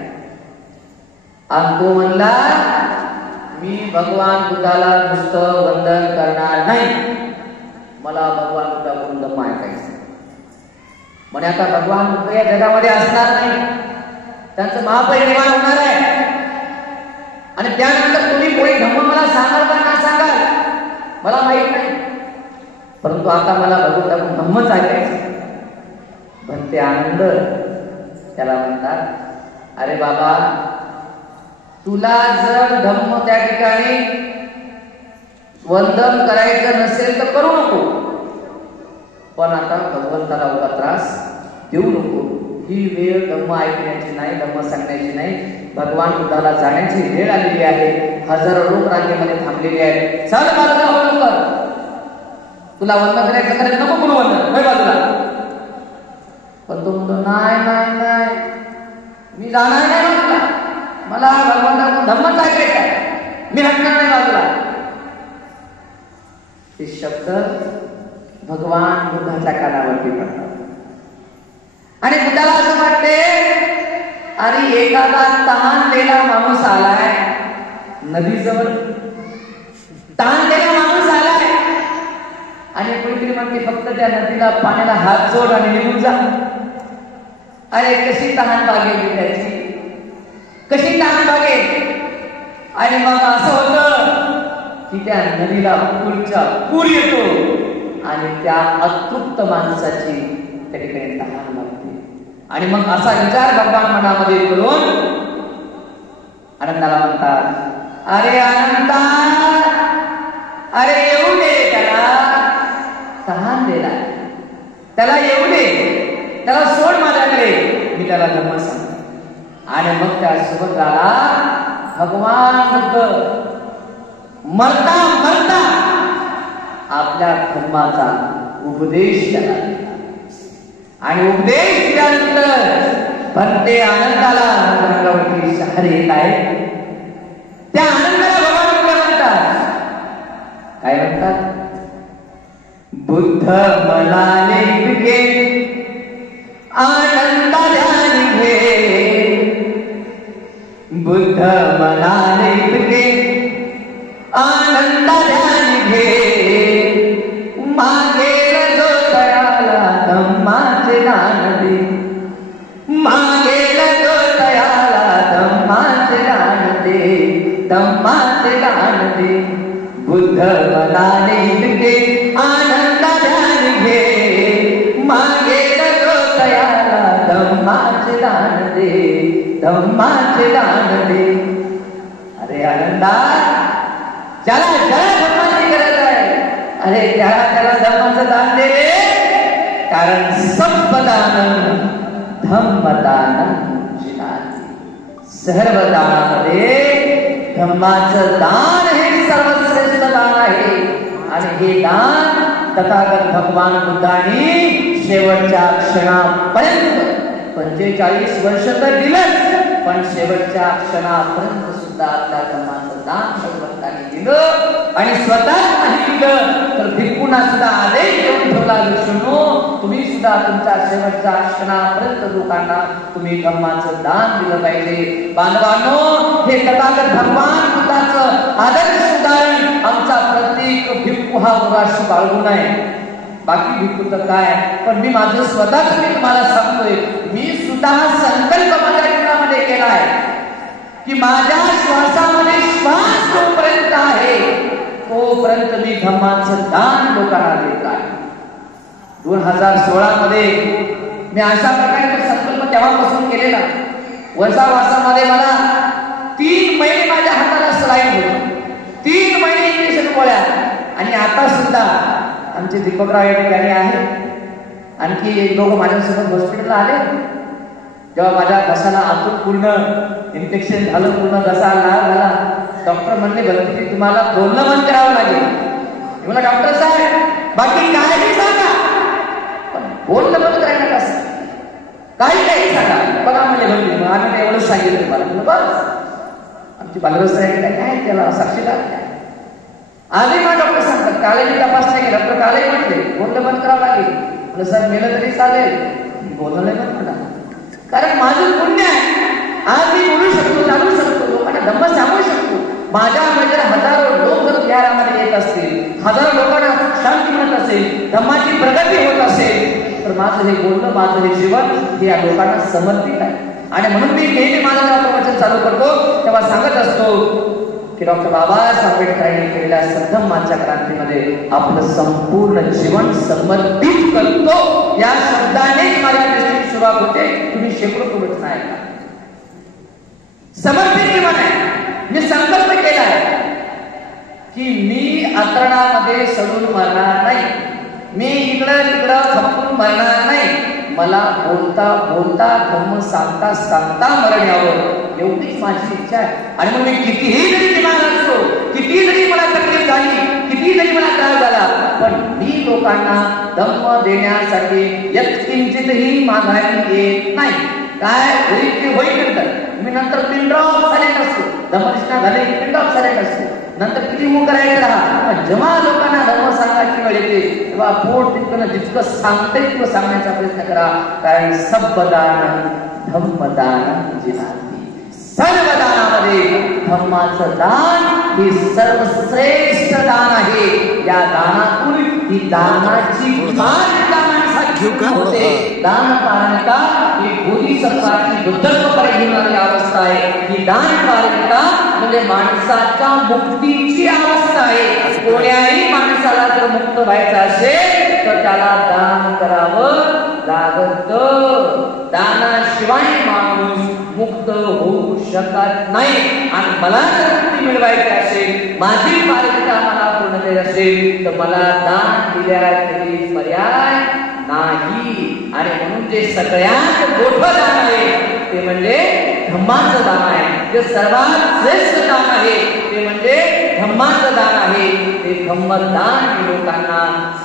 आणि तो म्हणला, मी भगवान बुद्धाला नुसतं वंदन करणार नाही, मला भगवान बुद्धाकडून धम्म ऐकायचं. म्हणे आता भगवान बुद्ध या जगामध्ये असणार नाही, त्यांचं महापरिनिर्वाण होणार आहे आणि त्यानंतर तुम्ही कोणी धम्म मला सांगाल का ना सांगाल मला माहित नाही, परंतु आता मला भगवंताकडून धम्मच ऐकायचं. म्हणते आनंद त्याला म्हणतात, अरे बाबा, तुला जर धम्म त्या ठिकाणी वंदन करायचं नसेल तर करू नको, पण आता भगवंताला उगा त्रास देऊ नको. ही वेळ धम्म ऐकण्याची नाही, धम्म सांगण्याची नाही, भगवान बुद्धाला जाण्याची वेळ आलेली आहे. हजारो लोक रांगेमध्ये थांबलेले आहेत. चल बाजूला हो लवकर, तुला वंदन करायचं करायचं नको करू वंदन, होय बाजूला. पण तो म्हणतो नाही नाही नाही, मी जाणार नाही बाजूला, मला भगवंताकडून धम्मच ऐकायचं आहे, मी हटणार नाही बाजूला. ते शब्द भगवान बुद्धाच्या कानावरती पडतात आणि बुद्धाला असं वाटते, अरे एखादा तहानलेला माणूस आलाय नदीजवळ, तहानलेला माणूस आलाय आणि कोणीतरी म्हणते फक्त त्या नदीला पाण्याला हात जोड आणि निघून जा. अरे कशी तहान भागेल त्याची, कशी तहान भागेल. आणि मग असं होतं की त्या नदीला पूर येतो आणि त्या अतृप्त माणसाची त्या ठिकाणी तहान लागते. आणि मग असा विचार भगवान मनामध्ये करून आनंदाला म्हणतात, अरे आनंदा, अरे येऊ दे त्याला, तहान दिला त्याला, येऊ दे त्याला, सोड माझ्याकडे, मी त्याला धम्म सांगतो. आणि मग त्या सुभद्राला भगवान बुद्ध मरता मरता आपल्या धर्माचा उपदेश त्याला दिला. आणि उपदेश दिल्यानंतर भक्ते आनंदाला रंगावरती शहर येत आहे. त्या आनंदाला भगवान बुद्ध म्हणतात, काय म्हणतात, बुद्ध म्हणाले घे आनंद ध्यान घे, बुद्ध म्हणाले घे आनंद ध्यान घे, मागेल जो तयाला धम्माचे दान दे, मागेल जो तयाला धम्माचे दान दे, धम्माचे दान दे. बुद्ध म्हणाले घे आनंद ध्यान घे, मागेल जो तयाला धम्माचे दान दे, धम्माचे दान दे. अरे आनंदा, ज्याला ज्याला धर्माची गरज आहे, अरे त्याला धर्माचं दान दे रे, कारण संपदान धम्मदान जिनाती. सर्व दानामध्ये धम्माचं दान हे सर्वश्रेष्ठ दान आहे. आणि हे दान तथागत भगवान बुद्धांनी शेवटच्या क्षणापर्यंत 45 वर्ष तर दिलंच, पण शेवटच्या क्षणापर्यंत सुद्धा आपल्या धर्माचं दान भगवंतांनी दिलं. आणि स्वतः नाही दिलं तर भिक्खूंना सुद्धा आदेश देऊन ठेवला, विष्णू तुम्ही सुद्धा तुमच्या शेवटच्या क्षणापर्यंत लोकांना तुम्ही धर्माचं दान दिलं पाहिजे. बांधवांनो, हे तथागत भगवान बुद्धाचं आदर्श उदाहरण आमचा प्रत्येक भिक्खू हा मुराशी बाळगू नये. बाकी भिक्खू तर काय, पण मी माझं स्वतःच मी तुम्हाला सांगतोय, मी सुद्धा संकल्प माझ्या जीवनामध्ये केलाय की माझ्या श्वासामध्ये श्वास जोपर्यंत आहे तोपर्यंत मी धम्माचं दान लोकांना देत आहे. 2016 मध्ये मी अशा प्रकारे तो संकल्प तेव्हापासून केलेला. वसावासामध्ये मला 3 महिने माझ्या हाताला सलाईन होती, 3 महिने इंजेक्शन गोळ्या. आणि आता सुद्धा आमचे दीपकराव या ठिकाणी आहे, आणखी एक दोघं माझ्यासोबत हॉस्पिटलला आले. जेव्हा माझ्या घशाला आतून पूर्ण इन्फेक्शन झालं, पूर्ण घसा लाल झाला, डॉक्टर म्हणले भरती तुम्हाला बोलणं बंद करावं लागेल. मला डॉक्टर साहेब बाकी काही सांगा, पण बोलणं बंद करायला कसं, काही सांगा बघा म्हणजे भरती. मग आम्ही एवढंच सांगितलं तुम्हाला. बस आमची बालवस्त आहे काय त्याला साक्षीदार आधी मला डॉक्टर सांगतात कालेजी तपासण्या केला तर कालही म्हटले बोलणं बंद करावं लागेल. म्हटलं सर मेलं तरी चालेल, बोलणं नाही बंद म्हणा, कारण माझं पुण्य आहे. आज मी बोलू शकतो, चालू शकतो, लोकांना धम्म सांगू शकतो. माझ्या म्हणजे हजारो लोक जर विहारामध्ये येत असतील, हजारो लोकांना शांती मिळत असेल, धम्माची प्रगती होत असेल, तर माझं हे बोलणं, माझं हे जीवन हे या लोकांना समर्पित आहे. आणि म्हणून मी नेहमी माझं जेव्हा प्रवचन चालू करतो तेव्हा सांगत असतो की डॉक्टर बाबासाहेब आंबेडकरांनी केलेल्या सद्धम्माच्या क्रांतीमध्ये आपलं संपूर्ण जीवन समर्पित करतो. या शब्दानेच माझ्या दृष्टीने सुरुवात होते. तुम्ही शेकडो प्रवचन ऐका. समर्पित जीवन आहे. मी संकल्प केलाय की मी अंतरणामध्ये सडून मरणार नाही, मी इकडं तिकडं थपून मरणार नाही. मला बोलता बोलता धम्म सांगता सांगता मरण यावं एवढीच माझी इच्छा आहे. आणि मग मी कितीही जरी दिमाग असतो, किती जरी मला तकलीफ झाली, किती जरी मला त्रास झाला, पण मी लोकांना धम्म देण्यासाठी यत्किंचितही माघारी येत नाही. काय होईल ते होईल. मी नंतर पिन ड्रॉप सायलेंट असतो, धम्मनिष्ठा झाले की पिन ड्रॉप सायलेंट असतो. नंतर किती मुख करायचं राहा, पण जेव्हा लोकांना धर्म सांगायची वेळ येते तेव्हा पोट तितकं जितकं सांगते तितकं सांगण्याचा प्रयत्न करा. कारण सबदान धम्मदान जिनाती, सर्व दानामध्ये धम्माचं दान हे सर्वश्रेष्ठ दान आहे. या दानातून ही दानाची मान्यता माणसाची होते. दान पारणता ही बोधिसत्वाची बुद्धत्वकडे घेणारी अवस्था आहे. ही दान पारणता म्हणजे माणसाच्या मुक्तीची अवस्था आहे. कोण्याही माणसाला जर मुक्त व्हायचं असेल तर त्याला दान करावं लागत. दानाशिवाय माणूस मुक्त होऊ शकत नाही. आणि मला जर मुक्ती मिळवायची असेल, माझी पारमिता मला पूर्ण करायची असेल, तर मला दान दिल्याखेरीज पर्याय नाही. आणि म्हणून जे सगळ्यात मोठं दान आहे ते म्हणजे धम्माचं दान आहे. जे सर्वात श्रेष्ठ दान आहे ते म्हणजे धम्माचं दान आहे. ते धम्मदान लोकांना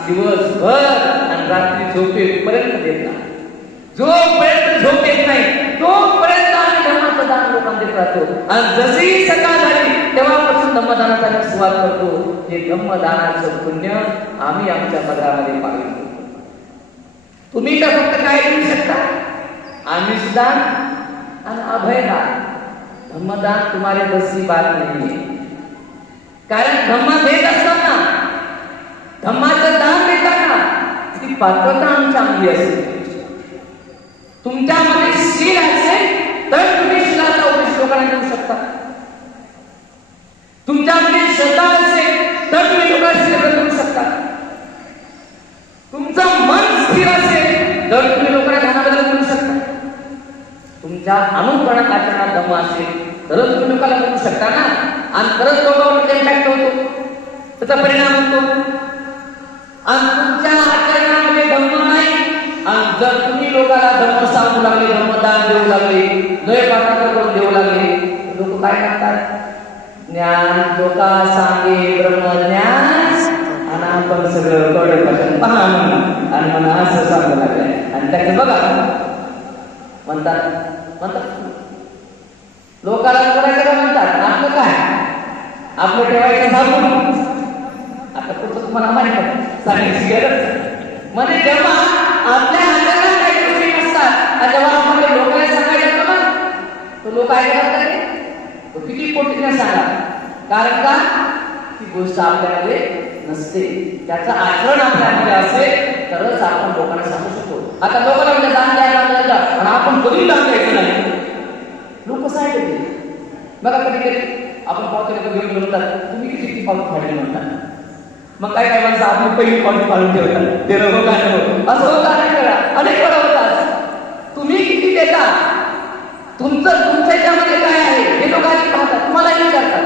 दिवसभर आणि रात्री झोपेपर्यंत देत नाही. जोपर्यंत झोप येत नाही तोपर्यंत आम्ही धम्माचं दान लोकांना देत राहतो. आणि जशी सकाळ झाली तेव्हापासून धम्मदानाचा सुरुवात करतो. हे धम्मदानाचं पुण्य आम्ही आमच्या पदरामध्ये पाळतो. तुम्ही तर फक्त काय देऊ शकता? आमिषदान आणि अभयदान. धम्मदान तुम्हाला बस की बात नाहीये. कारण धम्म देत असताना, धम्माचं दान देताना ती पात्रता आमच्या अंगी असते. तुमच्यामध्ये शील असेल तर तुम्ही शिलाचा उपदेश लोकांना देऊ शकता. तुमच्यामध्ये श्रद्धा असेल तर तुम्ही लोकांना सेवा करू शकता. तुमचं मन स्थिर असेल तर तुम्ही लोकांना ध्यानाबद्दल बोलू शकता. तुमच्या अनुकरणात आचरणात दम असेल तरच तुम्ही लोकांना बोलू शकता ना. आणि तरच लोकांवर इम्पॅक्ट होतो, त्याचा परिणाम होतो. आणि तुमच्या आचरणामध्ये धम्म नाही आणि जर तुम्ही लोकांना धम्म सांगू लागले, धम्मदान देऊ लागले, लय पाठांतर करून देऊ लागले, लोक काय करतात? ज्ञान लोका सांगे ब्रह्मज्ञान आणि आपण सगळं कळलं पहा आणि मला असं सांगू लागलंय. आणि त्याचं बघा म्हणतात लोकांना करायचं म्हणतात. आपलं काय? आपलं ठेवायचं सांगून आता कुठं तुम्हाला माहिती सांगायची गरज म्हणजे जेव्हा आपल्या हाताला काही गोष्टी नसतात आणि जेव्हा आपण लोकांना सांगायचं येतो ना तो लोक काय करतात? तो किती पोटीने सांगा. कारण का? ती गोष्ट आपल्यामध्ये नसते. त्याचं आचरण आपल्यामध्ये असेल तरच आपण लोकांना सांगू शकतो. आता लोकांना म्हणजे दान द्यायला आणि आपण कधी दान द्यायचं नाही. लोक कसं आहे ते बघा. कधी कधी आपण पावते घेऊन बोलतात तुम्ही किती पाऊस फाडले म्हणतात. मग काय काय माणसं आपण पहिली पाऊस फाडून ठेवतात. ते नको काय नको असं होता नाही करा. अनेक वेळा होतात. तुम्ही किती देता, तुमच्या याच्यामध्ये काय आहे हे लोक आधी पाहतात, तुम्हाला विचारतात.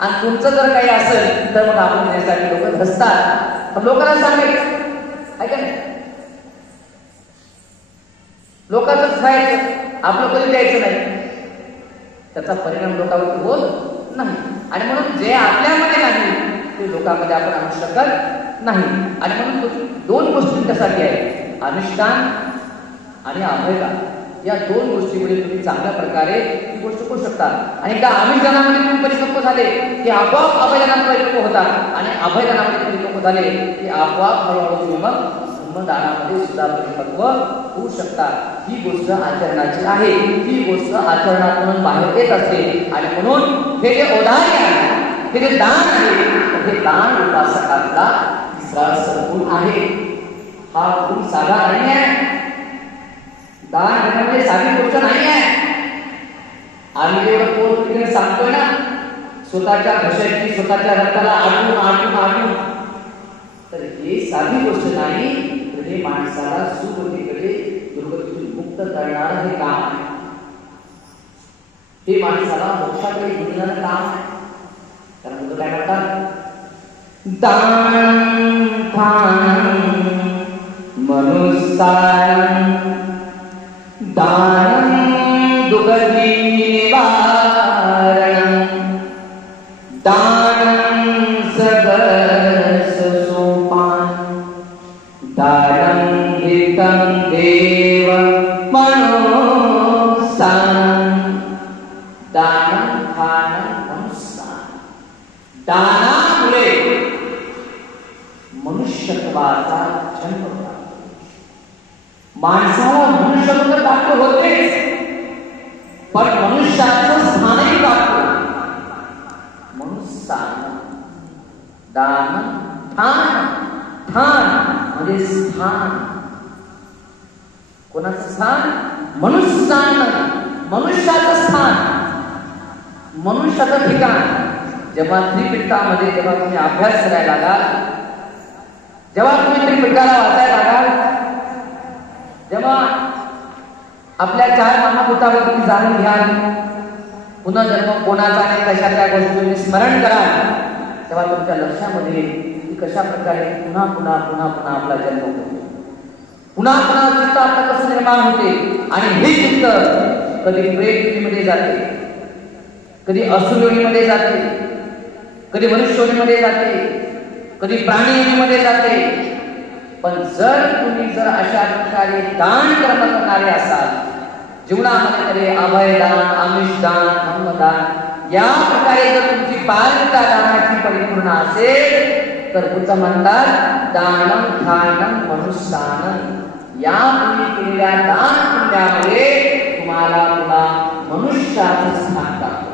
आणि तुमचं जर काही असेल तर मग आपण त्यासाठी लोक हसतात. पण लोकांना सांगायचं ऐका नाही, लोकांचं खायचं आपलं कधी द्यायचं नाही. त्याचा परिणाम लोकांवर होत नाही. आणि म्हणून जे आपल्यामध्ये नाही ते लोकांमध्ये आपण आणू शकत नाही. आणि म्हणून दोन गोष्टी त्यासाठी आहे, अनुष्ठान आणि अभयदान. या दोन गोष्टीमुळे तुम्ही चांगल्या प्रकारे ही गोष्ट करू शकता. आणि एकदा अनुष्ठानामध्ये तुम्ही परिपक्व झाले की आपोआप अभयदानात परिपक्व परिपक्व होता आणि अभयदानामध्ये परिपक्व झाले की आपोआप हळूहळू मग दानामध्ये सुद्धा परिपक्व होऊ शकतात. ही गोष्ट आचरणाची आहे. ही गोष्ट आचरणातून बाहेर येत असते आणि म्हणून हे जे औदार्य आहे, हे जे दान आहे, हे दान उपासकांचा तिसरा सद्गुण आहे. हा गुण साधा नाही आहे. दान घेण्यामध्ये साधी गोष्ट नाही आहे. आम्ही जेवढं पोट सांगतोय ना, स्वतःच्या घशाची स्वतःच्या रक्ताला आटून तर हे साधी गोष्ट नाही. तर हे माणसाला सुगतीकडे दुर्गतीतून मुक्त करणार हे काम आहे. हे माणसाला मोक्षाकडे घेण्याचं काम आहे. कारण मुलं काय म्हणतात, दान मनुष्यानं दानं दुर्गती निवारणं दानं सगस सोपान दानं हितं देव मनोसानं दानं खानं मनुष्यानं. दानामुळे मनुष्यत्वाचा जन्म होतो. माणसाला मनुष्यत्व प्राप्त होतेच, पण मनुष्याचं स्थानही प्राप्त होते. मनुष्यानं दान ठाण म्हणजे स्थान. कोणाचं स्थान? मनुष्यानं, मनुष्याचं स्थान, मनुष्याचं ठिकाण. जेव्हा त्रिपिटकामध्ये जेव्हा तुम्ही अभ्यास करायला लागाल, जेव्हा तुम्ही त्रिपिटकाला वाचायला लागाल, जेव्हा आपल्या 4 महाभूतावर तुम्ही जाणून घ्याल, पुनर्जन्म कोणाचा आणि कशाच्या गोष्टी तुम्ही स्मरण कराल, तेव्हा तुमच्या लक्षामध्ये येईल की कशा प्रकारे पुन्हा पुन्हा पुन्हा पुन्हा आपला जन्म होतो. पुन्हा पुन्हा चित्त आपलं कसं निर्माण होते आणि हे चित्त कधी प्रेत योनीमध्ये जाते, कधी असुर योनीमध्ये जाते, कधी मनुष्य योनीमध्ये जाते, कधी प्राणी योनीमध्ये जाते. पण जर अशा प्रकारे दान कर्म करणारे असाल, जीवनामध्ये अभयदान, आमिषदान, धम्मदान या प्रकारे जर तुमची पात्रता दानाची परिपूर्ण असेल, तर बुद्ध म्हणतात दानं ठाणं मनुष्यानं. या तुम्ही केलेल्या दान पुण्यामुळे तुम्हाला पुन्हा मनुष्याचं स्थान प्राप्त,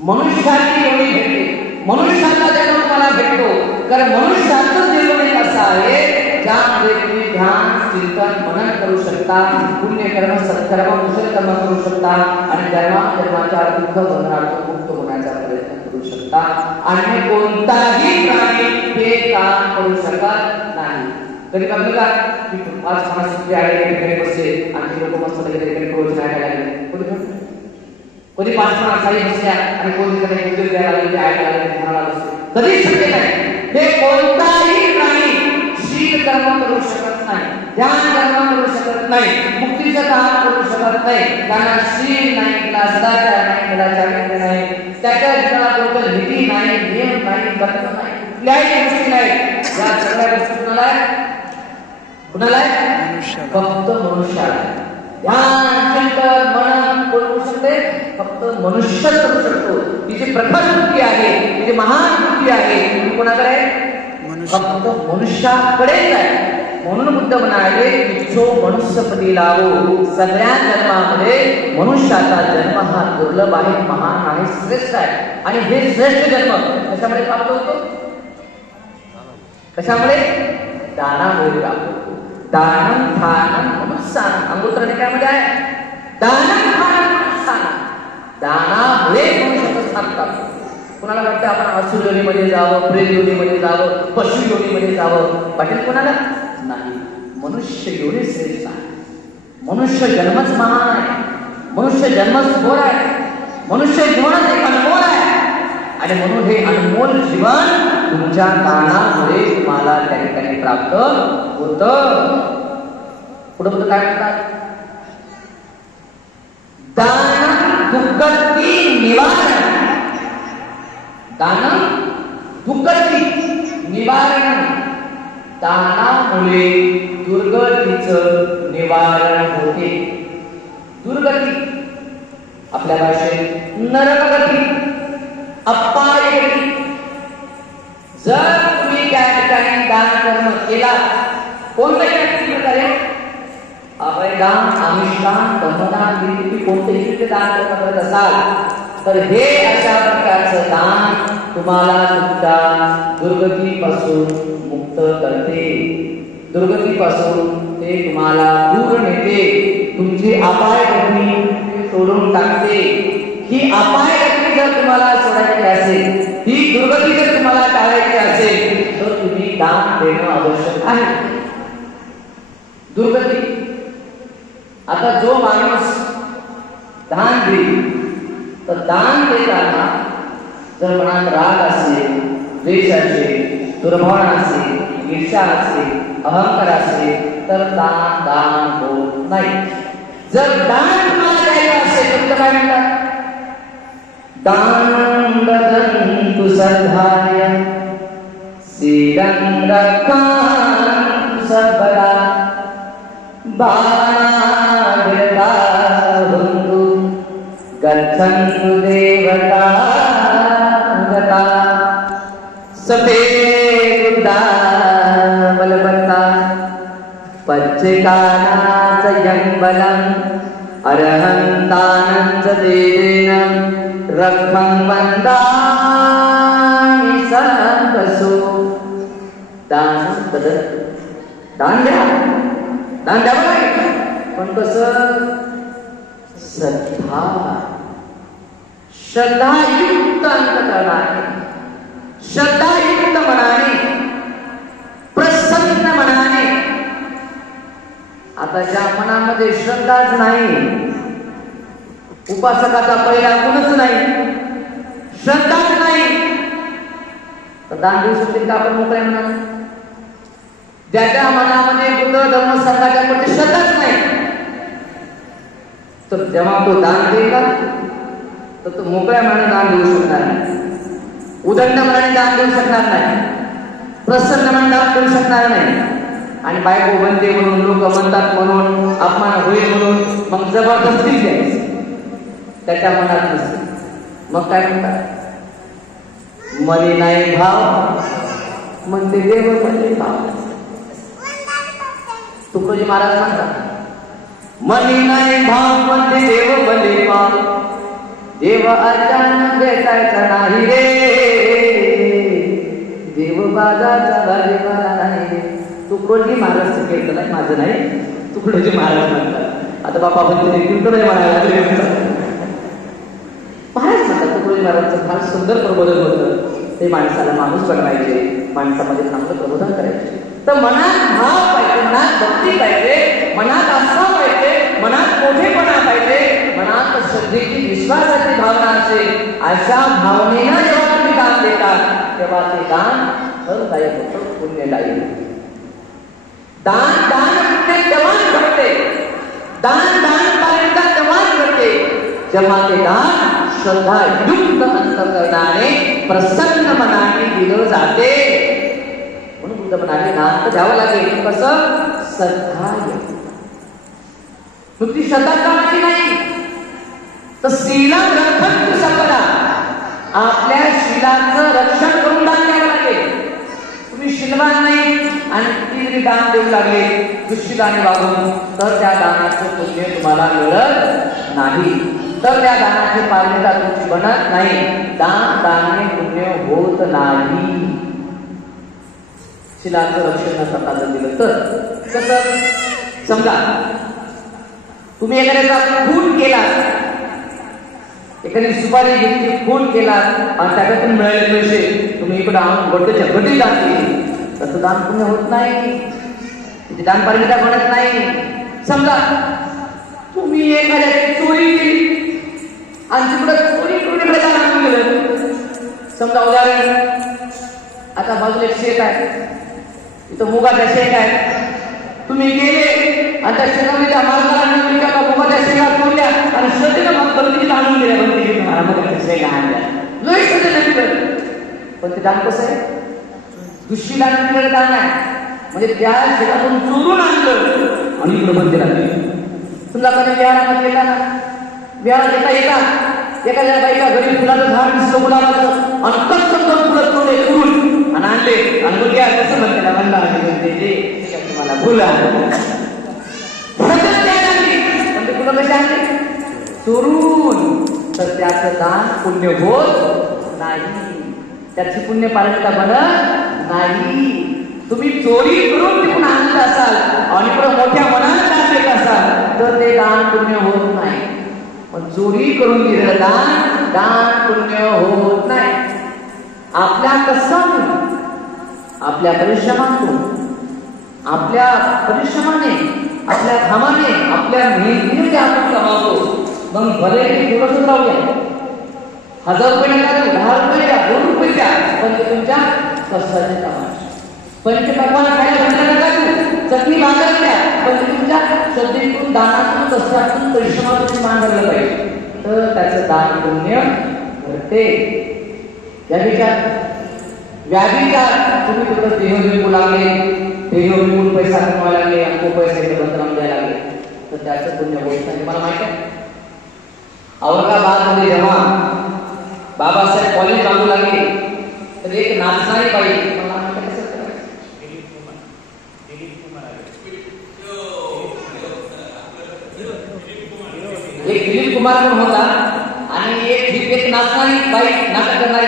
मनुष्याची योनी भेटते, मनुष्याचा जन्म तुम्हाला भेटतो. कारण मनुष्याचं जीवन एक असं आहे ज्यामध्ये तुम्ही ध्यान, चिंतन, मनन करू शकता, पुण्यकर्म, सत्कर्म, कुशल कर्म करू शकता आणि जन्माच्या दुःख बंधनातून मुक्त होण्याचा प्रयत्न करू शकता. आणि कोणताही प्राणी हे काम करू शकत नाही. कधी बघलं का की आज समाजसुद्धी आहे घरी बसले आणि लोक मस्त प्रवचन ऐकायला लागले, कोणी 5 माणसाही बसल्या आणि कोणी कधी उद्योग द्यायला लागले, ऐकायला लागले, कधीच शक्य नाही. हे कोणताही प्राणी शील कर्म करू शकत नाही, ध्यान कर्म करू शकत नाही, मुक्तीचं काम करू शकत नाही. त्यांना शील नाही, त्याला सदाचार नाही, त्याला चारित्र्य नाही, त्याच्या जीवनात कोणतं नीती नाही, नियम नाही, तत्व नाही, कुठल्याही गोष्टी नाही. या सगळ्या गोष्टी कुणाला फक्त मनुष्याला. ध्यान, चिंतन, मनन करू शकते फक्त मनुष्य करू शकतो. तिची प्रखर बुद्धी आहे, तिची महान बुद्धी आहे, ती कोणाकडे? फक्त मनुष्याकडेच आहे. म्हणून बुद्ध म्हणाले इच्छो मनुष्यपदी लावो. सगळ्या जन्मामध्ये मनुष्याचा जन्म हा दुर्लभ आहे, महान आहे, श्रेष्ठ आहे. आणि हे श्रेष्ठ जन्म कशामुळे प्राप्त होतो? कशामुळे? दानामुळे प्राप्त होतो. दानं ठाणं मनुष्यानं. अंगोत्तर निकायामध्ये आहे दानं ठाणं मनुष्यानं. दानामुळे मनुष्याचं स्थान प्राप्त. कोणाला वाटतं आपण असुर योनीमध्ये जावं, प्रेत योनीमध्ये जावं, पशु योनीमध्ये जावं, वाटेल कोणाला? नाही. मनुष्य योनी श्रेष्ठ आहे. मनुष्य जन्मच महान आहे, मनुष्य जन्मच थोर आहे, मनुष्य जीवनच एक अनमोल आहे. आणि म्हणून हे अनमोल जीवन तुमच्या दानामुळे तुम्हाला त्या ठिकाणी प्राप्त होतं. पुढे काय म्हणतात? दान दुर्गती निवारण. दान दुर्गती निवारण. दानामुळे दुर्गतीचं निवारण होते. दुर्गती आपल्या भाषेत नरकगती, अपायगती, जर तुम्ही त्या ठिकाणी दान कर्म केला, कोणत्याही प्रकारे अभयदान, आमिषदान, ब्रह्मदान, विधी कोणतेही दान कर्म करत असाल तर हे अशा प्रकारचं दान तुम्हाला तुमच्या दुर्गतीपासून मुक्त करते, दुर्गतीपासून ते तुम्हाला दूर नेते, तुमची अपायगती सोडून टाकते. ही अपायगती जर तुम्हाला सोडायची असेल, ही दुर्गती जर तुम्हाला टाळायची असेल तर तुम्ही दान देणं आवश्यक आहे. दुर्गती, आता जो माणूस दान देईल तर दान देताना जर मनात राग असेल, द्वेष असेल, दुर्भावना असेल, ईर्ष्या असेल, अहंकार असेल तर दान होत नाही. जर दान तुम्हाला द्यायचं असेल तर काय म्हणतात? दान ददन्तु सद्धाय सीदं रक्षन्तु सर्वदा बाणाग्रता हुन्तु गच्छन्तु देवता गता सफेदा बलवत्ता पच्चिकानाच यंबलम् अरहन्तानंच देवेन रक्मं वन्दामि सर्वसो. दान दान द्यावं लागेल, पण कसं? श्रद्धायुक्त अंतकरणाने, श्रद्धायुक्त मनाने, प्रसन्न मनाने. आता ज्या मनामध्ये श्रद्धाच नाही, उपासकाचा पहिला गुणच नाही, श्रद्धाच नाही, तर दान देऊ शकतील का आपण मोकळ्या मनाने? ज्याच्या मनामध्ये बुद्ध धर्म संघाच्या प्रती श्रद्धाच नाही तर जेव्हा तो दान देईल तर तो मोकळ्या मनाने दान देऊ शकणार नाही, उदंड मनाने दान देऊ शकणार नाही, प्रसन्न मनाने दान देऊ शकणार नाही. आणि बायको बनते म्हणून, लोक म्हणतात म्हणून, अपमान होईल म्हणून मग जबरदस्ती द्यायची, त्याच्या मनात नसते. मग काय म्हणतात? मनी नाही भाव म्हणते देव म्हणजे भाव. तुकडोजी महाराज म्हणतात मनी नाही भाव म्हणते देव भले भाव, देव अचानक भेटायचा नाही रे, देव बाजाचा भाजीपाला नाही रे. तुकडोजी महाराज कीर्तन आहे, माझं नाही, तुकडोजी महाराज म्हणतात. आता बाबा म्हणते कीर्तन आहे म्हणायला लागले महाराज म्हणतात. तुकडोजी महाराजचं फार सुंदर प्रबोधन होतं. ते माणसाला माणूस बनवायचे, माणसामध्ये चांगलं प्रबोधन करायचे. तर मनात भाव पाहिजे, मनात भक्ती पाहिजे, मनात आस्था पाहिजे, मनात मोठेपणा पाहिजे, मनात श्रद्धेची, विश्वासाची भावना असेल. अशा भावनेनं जेव्हा तुम्ही दान देतात तेव्हा ते दान फलदायक होतं, पुण्यदायी. दान पुण्य तेव्हाच घडते, दान पालिका तेव्हाच घडते जेव्हा ते दान श्रद्धायुक्त अंतकरणाने, प्रसन्न मनाने दिलं जाते. म्हणून बुद्ध म्हणाले दान तर द्यावं लागेल. कसं? श्रद्धायुक्त. नुकती श्रद्धा कामाची नाही तर शीला रक्षण संपदा, आपल्या शीलाचं रक्षण करून दान द्यावं लागेल. तुम्ही शीलवान नाही आणि किती जरी दान देऊ लागले दुःशीलाने वागून तर त्या दानाचं पुण्य तुम्हाला मिळत नाही, तर त्या दानाची पात्रता तुमची बनत नाही. दानाने पुण्य होत नाही. शीलाचं रक्षण स्वतःचं दिलं तर कसं? समजा तुम्ही एखाद्याचा खून केला, एखादी सुपारी घेतली, खून केला आणि त्याच्यातून मिळालेले पैसे तुम्ही इकडे आणून गोट्याच्या गटी दान केली, तसं दान पुण्य होत नाही, तिथे दान पालिका बनत नाही. समजा तुम्ही एखाद्याची चोरी केली आणि तिकडे चोरी करून दान आणून गेलं. समजा उदाहरण, आता बाजूला एक शेत आहे, इथं मुगाच्या शेत आहे, तुम्ही गेले आणि त्या शेतामध्ये त्या मालकाला मुगाच्या शेंगा तोडल्या आणि श्रद्धेनं मग बंदीला आणून दिल्या, बंदी मुगाच्या शेंगा आणल्या, लय श्रद्धेनं दिलं. पण ते दान कसं आहे? दुःशीलाने दिलेलं दान आहे, म्हणजे त्या शेतातून चोरून आणलं आणि इकडे बंदीला दिलं. तुला कधी बिहारामध्ये येता ना, बिहारात येता एखाद्या बाईला घरी फुलाचं झाड दिसलं गुलाबाचं आणि कच्चं फुलं तोडले करून आणि करून तर त्याचं दान पुण्य होत नाही, त्याची पुण्य पालिका बनत नाही. तुम्ही चोरी करून तिकडून आणत असाल आणि पण मोठ्या मनाने दान देत असाल तर ते दान पुण्य होत नाही. पण चोरी करून दिलेलं दान पुण्य होत नाही. आपल्या कष्टातून, आपल्या परिश्रमातून, आपल्या परिश्रमाने, आपल्या घामाने, आपल्या मेहनतीने आपण कमावतो. मग भले थोडंसं राहूया, 1000 रुपये नका देऊ, 10 रुपये द्या, 2 रुपये द्या, पण ते तुमच्या कष्टाचे कमाल. पंचपक्वान खायला बंद नका देऊ, चटणी भाकर द्या, पण ते तुमच्या श्रद्धेतून, दानातून, कष्टातून, परिश्रमातून मांडलं पाहिजे, तर त्याचं दान पुण्य घडते. व्याधीच्या तुम्ही तिकडे देह विकू लागले, देह विकून पैसा कमवायला लागले, आपको पैसे बंदराम द्यायला लागले, तर त्याचं पुण्य होत नाही. मला माहिती आहे, औरंगाबाद मध्ये जेव्हा बाबासाहेब कॉलेज लागू लागले तर एक नाचणारी बाई, मला माहिती कसं एक दिलीप कुमार पण होता आणि एक नाचणारी बाई, नाटक करणारी,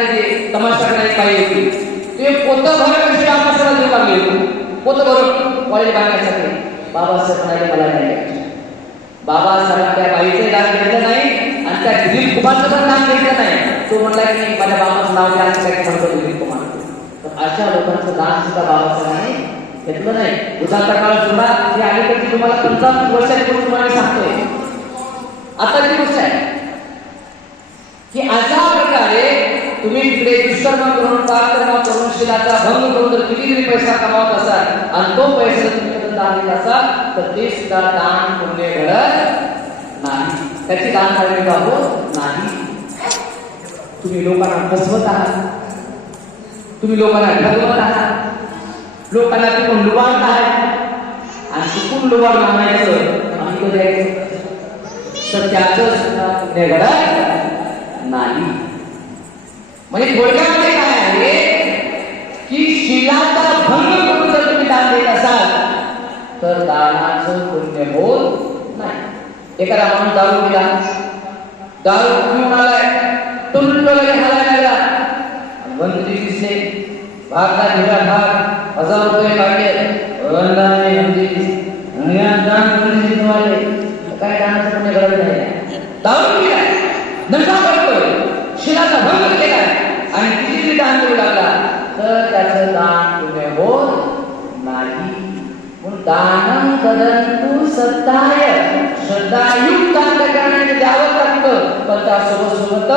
तमाशा करणारी बाई होती. ते पोतभर पैसे आपल्याला देऊ लागले होते, पोतभर कॉलेज बांधण्यासाठी. बाबासाहेब म्हणाले मला नाही. बाबासाहेब त्या बाईचे दान घेतलं नाही आणि त्या दिलीप कुमारचं पण दान घेतलं नाही. तो म्हणला की माझ्या बाबाचं नाव द्या, काय म्हणतो दिलीप कुमार. तर अशा लोकांचं दान सुद्धा बाबासाहेबांनी घेतलं नाही. उदाचा काळ सुद्धा हे अलीकडची तुम्हाला 55 वर्षांपूर्वी तुम्हाला सांगतोय. आताची गोष्ट आहे की अशा प्रकारे तुम्ही तिकडे दुष्कर्म करून, पापकर्म करून, शिलाचा भंग करून जर किती पैसा कमावत असाल आणि तो पैसा तुम्ही दान देत असाल तर ते सुद्धा दान पुण्य घडत नाही, त्याची दान करायला होत नाही. तुम्ही लोकांना फसवत आहात, तुम्ही लोकांना ठरवत आहात, लोकांना तिकडून लुबाडत आहात आणि चुकून लुबाड मानायचं आणि द्यायचं तर त्याचं सुद्धा पुण्य घडत नाही. म्हणजे थोडक्यामध्ये काय आहे की शिलाचा भंग करून जर तुम्ही दान देत असाल तर दानाचं पुण्य होत नाही. एखादा माणूस दारू पिला, दारू पिऊन आलाय, तुंड लगे हालायला लागला, मंत्री दिसले, भागला दिला भाग, 1000 रुपये काढले, वंदाने मंत्री दान काय दानाचं पुण्य घडत नाही. दारू पिलाय, नशा करतोय, शिलाचा भंग केलाय आणि किती दान करू लागला तर त्याचं दान पुण्य होत नाही. दानं ददन्तु सत्ताय, श्रद्धायुक्त दान करण्याने द्यावं लागतं, पण त्यासोबत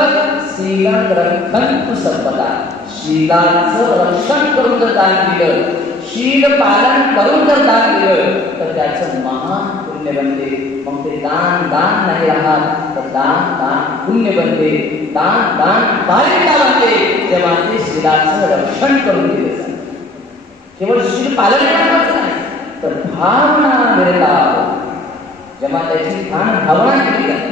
शीलं रक्षन्तु सर्वदा. शीलाचं रक्षण करून जर दान दिलं, शील पालन करून जर दान दिलं तर त्याचं महान पुण्य बनते. मग ते दान नाही राहत तर दान पुण्य बनते. दान पालिका बनते जेव्हा ते शीलाचं रक्षण करून दिलं जातं. केवळ शील पालन करण्याचं नाही तर भावना मिळतात. जेव्हा त्याची भावना केली जाते,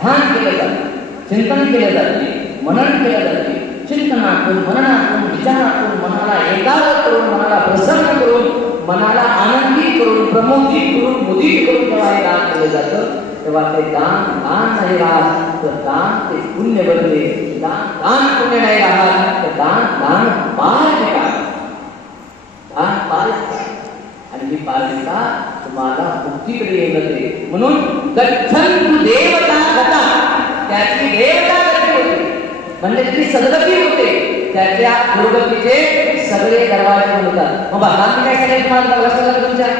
ध्यान केलं जाते, चिंतन केलं जाते, मनन केलं जाते, चिंतनातून, मननातून, विचारातून मनाला एकाग्र करून, मनाला प्रसन्न करून, मनाला आनंदी करून, प्रमोदित करून, मुदित करून जेव्हा हे दान केलं जातं तेव्हा ते दान नाही राहत तर दान ते पुण्य बनते. दान पुण्य नाही राहत तर दान पार आणि ही पालिका तुम्हाला मुक्तीकडे येत जाते. म्हणून गच्छन्तु देवता गता, त्याची देवता गती होते म्हणजे ती सद्गती होते, त्याच्या दुर्गतीचे सगळे दरवाजे होतात. मग दान काय करायचं तुम्हाला लक्षात आलं तुमच्या?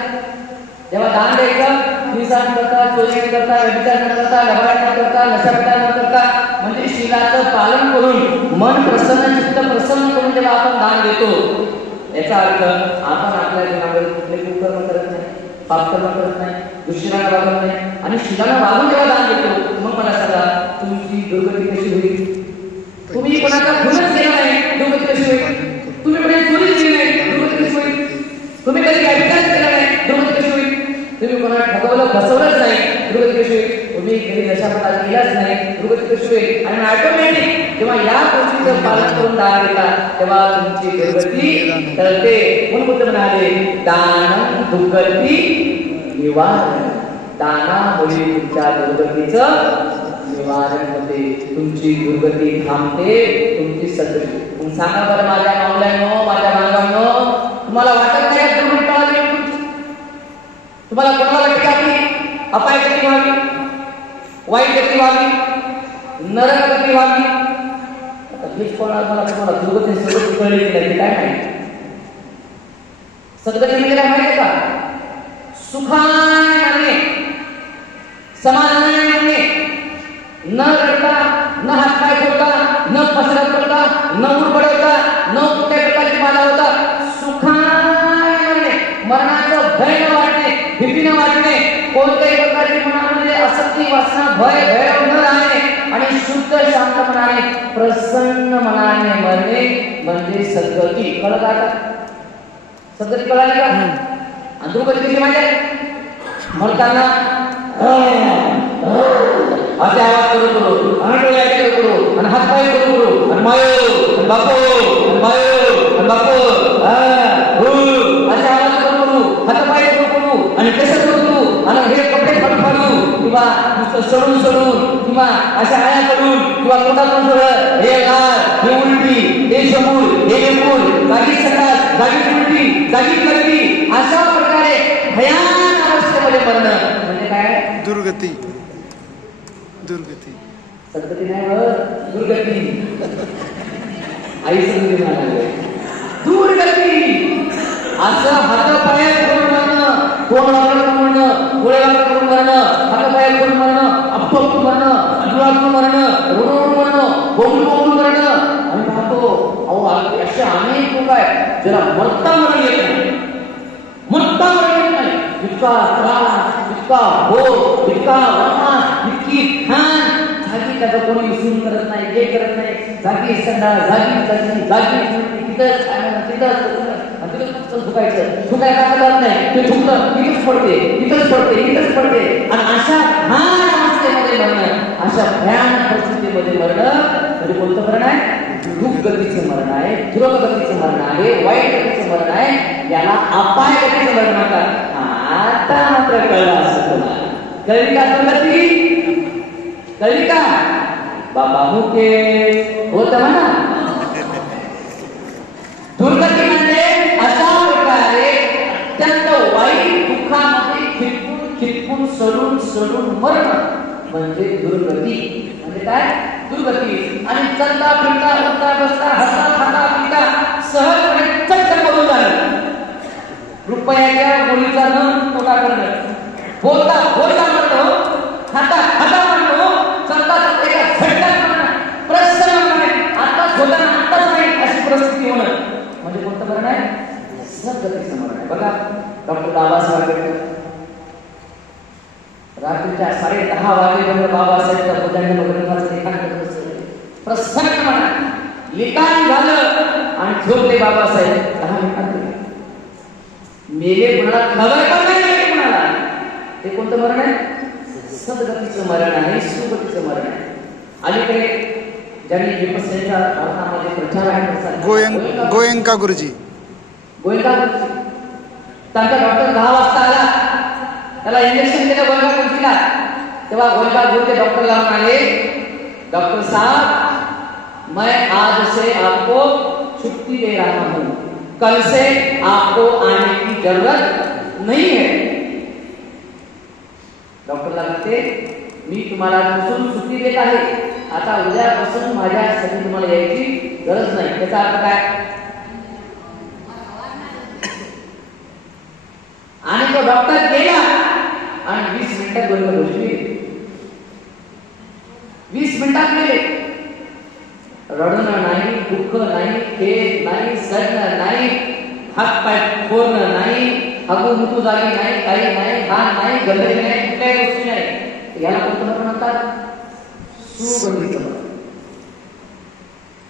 जेव्हा दान द्यायचं, निसान करता, चोरी करता, व्यभिचार न करता, लबाड न करता, नशा न करता, म्हणजे शीलाचं पालन करून मन प्रसन्न, चित्त प्रसन्न करून जेव्हा आपण दान देतो याचा अर्थ आपण आपल्या जीवनामध्ये कुठले कुकर्म करत नाही, पापकर्म करत नाही, दुष्कर्माला वागत नाही आणि शीलाला वागून जेव्हा दान देतो मग मला सांगा तुमची दुर्गती कशी होईल? तुम्ही कोणाचा गुन्हाच केला नाही, दुर्गती कशी होईल? तुम्ही कोणी चोरी केली नाही, दुर्गती कशी होईल? तुम्ही कधी व्यभिचार केला नाही, दुर्गती कशी होईल? तुम्ही कोणाला ठगवलं, फसवलंच नाही, दुर्गती कशी होईल? तुम्ही कधी नशापदार्थ केलाच नाही, दुर्गती कशी होईल? आणि ऑटोमॅटिक जेव्हा या गोष्टीचं पालन करून दान देतात तेव्हा तुमची दुर्गती टळते. म्हणून बुद्ध म्हणाले दानं दुर्गती निवारण, दानामुळे तुमच्या दुर्गतीचं निवारणमध्ये तुमची दुर्गती थांबते, तुमची सद्गती. मग सांगा बरं माझ्या मावल्यांनो, माझ्या बांधवांनो, तुम्हाला वाटत नाही दुर्गती टळावी? तुम्हाला कोणाला वाटते आपली अपाय गती व्हावी, वाईट गती व्हावी, नरक गती व्हावी? हेच कोणाला मला तुम्हाला दुर्गती सद्गती कळली नाही काय माहिती? सद्गती म्हणजे काय माहिती का? सुखाने समाधानाने, न रडता, न हातपाय फोडता, न पसरत करता, न उडबडवता, न कुठल्या प्रकारची बाधा होता, सुखाने मरणाचं भय न वाटणे, भीती न वाटणे, कोणत्याही प्रकारची मनामध्ये आसक्ती, वासना, भय भैरव न राहणे आणि शुद्ध शांत मनाने, प्रसन्न मनाने मरणे म्हणजे सद्गती. कळलं का? सद्गती कळाली का? आणि दुर्गती कशी माहिती आहे? मरताना असे आवाज करू आणि डोळे करू आणि हातपाय करू आणि मायो आणि बापो आणि मायो आणि बापो असे आवाज करू, हातपाय करू आणि केस करू आणि हे कपडे फाडू किंवा सडून किंवा अशा आया करून किंवा तोंडातून सोडत हे लाल, हे उलटी, हे शमूळ, हे लेपूर, जागी संडास, जागी उलटी, जागी करती, अशा प्रकारे भयानक अवस्थेमध्ये मरणं म्हणजे काय? दुर्गती. दुर्गती सद्गती नाही बरं, दुर्गती. आई समजून म्हणाले दुर्गती. असं हातापाया करून मरणं, तोंड वाकडं करून मरणं, डोळे वाकडं करून मरणं, हातापाया करून मरणं, अपकून मरणं, अडुळातून मरणं, रोडून मरणं, बोंबून मरणं. आणि पाहतो अहो असे अनेक लोक आहेत ज्याला मरता मरण येत नाही, मरता मरण येत नाही. इतका त्रास, इतका भोग, इतका वनवास, इतकी ठाण, जागी त्याचा कोणी विसरून करत नाही, हे करत नाही, जागी संडास, जागी तिथंच झुकायचं, झुकायला करत नाही, ते झुकलं तिथंच पडते, तिथंच पडते. आणि अशा ठाण अवस्थेमध्ये मरणं, अशा भयानक परिस्थितीमध्ये मरणं म्हणजे कोणतं मरण आहे? दुर्गतीचं मरण आहे, दुर्गतीचं मरण आहे, वाईट गतीचं मरण आहे. याला अपाय गतीचं मरण म्हणतात. आता मात्र कळलं असं तुम्हाला. कळली का सद्गती? कळली का? बाबा मुकेश होत म्हणा. दुर्गती म्हणजे अशा प्रकारे अत्यंत वाईट दुःखामध्ये खिटकून सडून मरणं म्हणजे दुर्गती. म्हणजे काय? दुर्गती. आणि चलता फिरता, उठता बसता, हसता खाता पिता सहजपणे चटकन बोलून जाणं, रुपयाच्या गोळीचा न तोटा करणं, बोलता म्हणतो, खाता म्हणतो, चलता एका झटक्यात म्हणणं, प्रसन्न म्हणणे, आताच होताना आताच नाही अशी परिस्थिती होणं म्हणजे कोणतं मरण आहे? सद्गतीचं मरण आहे. बघा डॉक्टर बाबासाहेब आंबेडकर रात्रीच्या 10:30 वाजेपर्यंत बाबासाहेबच्या बुद्धांच्या ग्रंथाचं लिखाण करत असते. प्रसन्न म्हणा, लिखाण झालं आणि झोपले बाबासाहेब 10 मिनिटात. मेले कोणाला खबर पण नाही कोणाला. ते कोणतं मरण आहे? सद्गतीचं मरण आहे, सुगतीचं मरण आहे. अलीकडे ज्यांनी विपස්සनेच्या भारतामध्ये प्रचार आहे गोयंका गुरुजी त्यांचा डॉक्टर 10 वाजता आला, त्याला इंजेक्शन दिलं गोयंका गुरुजीला. तेव्हा गोयंका गुरुजी डॉक्टरला म्हणाले, डॉक्टर साहब मैं आज से आपको छुट्टी दे रहा हूं, कल से आपको आने की जरूरत नहीं है. डॉक्टरला म्हणते मी तुम्हाला पासून सुट्टी देत आहे, आता उद्यापासून माझ्यासाठी तुम्हाला यायची गरज नाही. त्याचा अर्थ काय? आणि तो डॉक्टर गेला आणि 20 मिनिटात गोळी गोष्टी 20 मिनिटात गेले. रडणं नाही, दुःख नाही, खेळ नाही, सडणं नाही, हात पाय फोडणं नाही, मुतू जागी नाही, काही नाही, घाण नाही, गंदगी नाही, कुठल्याही गोष्टी नाही. याला कोणतं मरण म्हणतात? सुगंधीचं मरण.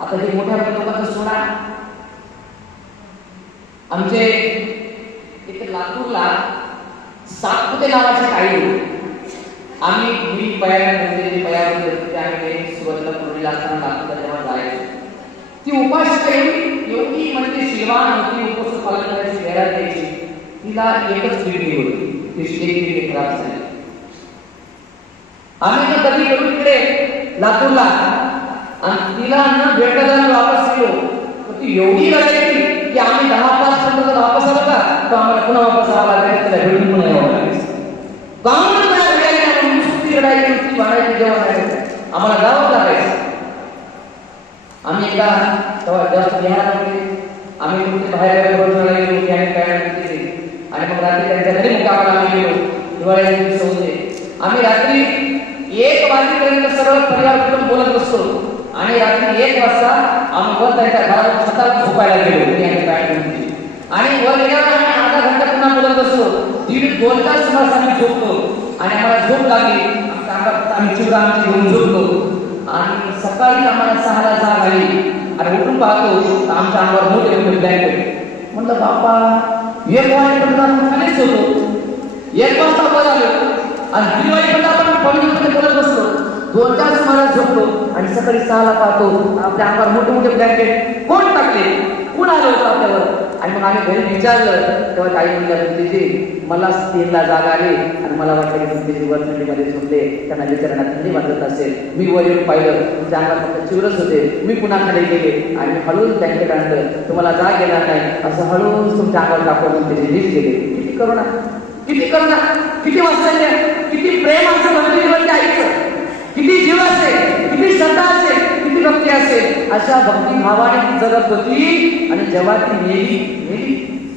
आता हे मोठ्या लोकांचं सोडा. आमचे इथे लातूरला सातपुते नावाचे काही लोक, आम्ही मी पयामध्ये आम्ही सुरुवातीला पूर्वीला असताना लातूरला जेव्हा जायचो, ती उपासिका एवढी म्हणजे शिलवान होती, उपवास पालन करायची गैरात द्यायची. तिला एकच किडनी होती, ती किडनी खराब झाली. आम्ही ना कधी गेलो तिकडे लातूरला आणि तिला न भेटताना वापस गेलो, ती एवढी रडायची की आम्ही 10-5 जर वापस आलो का तर आम्हाला पुन्हा वापस आला लागेल, त्याला भेटून पुन्हा यावं लागेल. काहून काय रडायला नुसती रडायची, नुसती भांडायची, जेवण करायचं, आम्हाला जावं लागायचं. आम्ही एकदा तेव्हा जास्त बिहार आम्ही कुठे बाहेर बरोबर गेलो आणि काय केले आणि मग रात्री त्यांच्या घरी मुक्कामाला आम्ही गेलो. दिवाळीच्या दिवशी होते. आम्ही रात्री 1 वाजेपर्यंत सर्व परिवार कुटुंब बोलत बसतो आणि रात्री 1 वाजता आम्ही वर त्यांच्या घरावर स्वतः झोपायला गेलो आणि वर गेल्यावर आम्ही अर्धा घंटा पुन्हा बोलत बसलो. 1.5-2 तास सुमारास आम्ही झोपतो आणि आम्हाला झोप लागली. आम्ही चिवडा आमची घेऊन झोपतो आणि सकाळी आम्हाला 6ला जाग आली आणि उठून पाहतो तर आमच्या अंगावर मोठे मोठे ब्लँकेट. म्हटलं बापा 1 वाजेपर्यंत खालीच होतो, 1 वाजता वर आलो आणि दिवाळीपर्यंत आपण पवित्रपणे बोलत बसलो. 2 तास सुमारास झोपलो आणि सकाळी 6ला पाहतो आपल्या अंगावर मोठे मोठे ब्लँकेट कोण टाकले, कोण आलं होतं आपल्यावर. आणि मग आम्ही घरी विचारलं तेव्हा काही म्हणलं तुमचे मला 3ला जाग आली आणि मला वाटलं की तुमचे वर थंडीमध्ये झोपले, त्यांना विचारणा थंडी वाजत असेल. मी वर येऊन पाहिलं तुमच्या अंगात फक्त चिवरच होते. मी पुन्हा खाली गेले आणि हळूच ब्लँकेट आणलं, तुम्हाला जाग येणार नाही असं हळूच तुमच्या अंगावर टाकून त्याची लिस्ट गेले. किती करुणा, किती करुणा, किती वात्सल्य, किती प्रेम असं मंदिरवरती आईचं, किती जीव असेल, किती श्रद्धा असेल, किती भक्ती असेल. अशा भक्ती भावाने ती जगत होती आणि जेव्हा ती मेली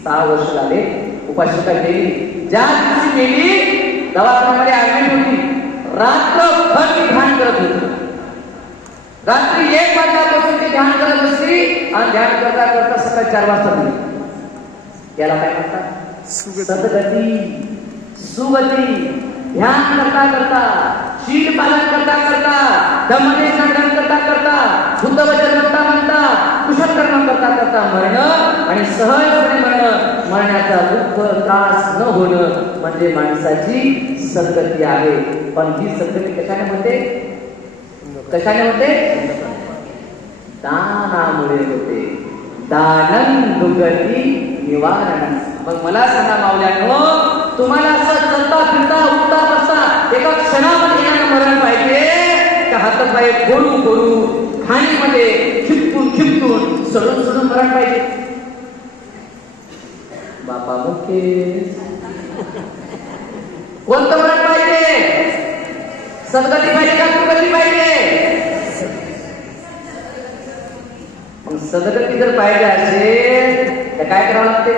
6 वर्ष झाले उपाशी काय गेली. ज्या दिवशी मेली दवाखान्यामध्ये ऍडमिट होती. रात्रभर ती ध्यान करत होती. रात्री 1 वाजल्यापासून ती ध्यान करत असली आणि ध्यान करता करता सकाळी 4 वाजता झाली. याला काय म्हणतात? सद्गती, सुगती. ध्यान करता करता, शील पालन करता करता, धम्मदेशन करता करता, बुद्ध वचन म्हणता कुशल कर्म करता करता मरणं आणि सहजपणे मरणं, मरण्याचा दुःख त्रास न होणं म्हणजे माणसाची सद्गती आहे. पण ही सद्गती कशाने होते? कशाने होते? दानामुळे होते. दानं दुर्गती निवारण. मग मला सांगा माऊल्यांनो, तुम्हाला असं चलता फिरता उठता बसता एका क्षणामध्ये येणारं मरण पाहिजे का हातपाय फोडू खाणीमध्ये खिपटून सडून मरण पाहिजे? बापा मुख्य कोणतं मरण पाहिजे? सद्गती पाहिजे का दुर्गती पाहिजे? मग सद्गती जर पाहिजे असेल तर काय करावं लागते?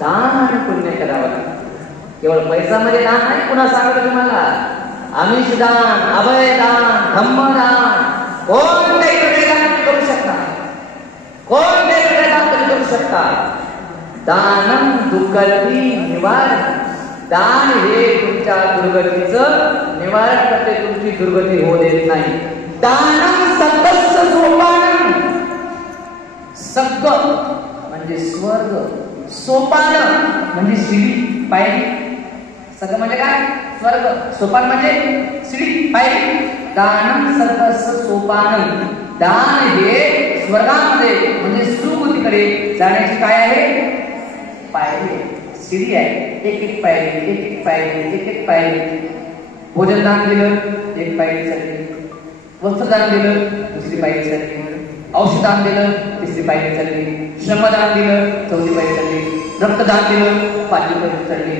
दान आणि पुण्य करावं लागतं. केवळ पैशामध्ये दान नाही. पुन्हा सांगतो तुम्हाला, आमिष दान, अभय दान, धम्मदान, कोणतेही वेगळे दान तुम्ही करू शकता, कोणतेही वेगळे दान तुम्ही करू शकता. दानं दुर्गती निवारण. दान हे तुमच्या दुर्गतीचं निवारण करते, तुमची दुर्गती होऊ देत नाही. दानं सत्तस्य सोपानं. सत्व म्हणजे स्वर्ग, सोपान म्हणजे शिडी पायरी. सगळं म्हणजे काय? स्वर्ग. सोपान म्हणजे शिडी पायरी. दानं सत्तस्य सोपानं. दान हे स्वर्गामध्ये म्हणजे सुगतीकडे जाण्याची काय आहे? पायरी, शिडी आहे. एक पायरी. भोजनदान दिलं 1 पायरी चढली, वस्त्रदान दिलं 2री पायरी चढली, औषधदान दिलं 3री पायरी चढली, श्रमदान दिलं 4थी पायरी चढली, रक्तदान दिलं 5वी पायरी चढली,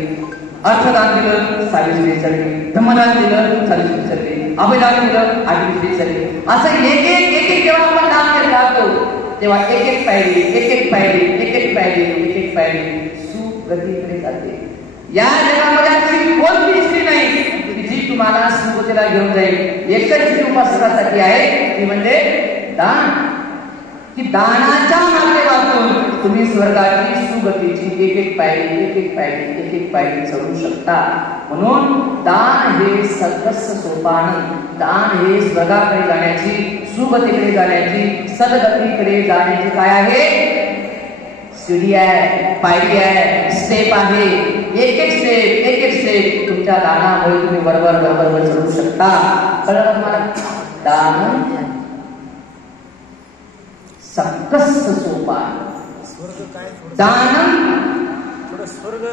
अर्थदान दिलं 6वी पायरी चढली, धम्मदान दिलं 4वी पायरी चढली, अभयदान दिलं 8वी पायरी चढली. असं एक जेव्हा आपण दान देत राहतो तेव्हा एक पायरी सुगतीकडे जाते. या जगामध्ये अशी कोणती स्त्री नाही की जी तुम्हाला सुगतीला घेऊन जाईल. एकच जी उपासनासाठी आहे ती म्हणजे दान. की दानाच्या माध्यमातून तुम्ही स्वर्गाची सुगतीची एक पायरी चढू शकता. म्हणून दान हे सत्कस्य सोपान. दान हे स्वर्गाकडे जाण्याची, सुगतीकडे जाण्याची, सद्गतीकडे जाण्याची काय आहे? सीडी आहे, पायरी आहे, स्टेप आहे. एक स्टेप तुमच्या दानामुळे तुम्ही बरोबर चढू शकता. कळलं तुम्हाला? दान सत्कस्य सोपान. दान थोडं स्वर्ग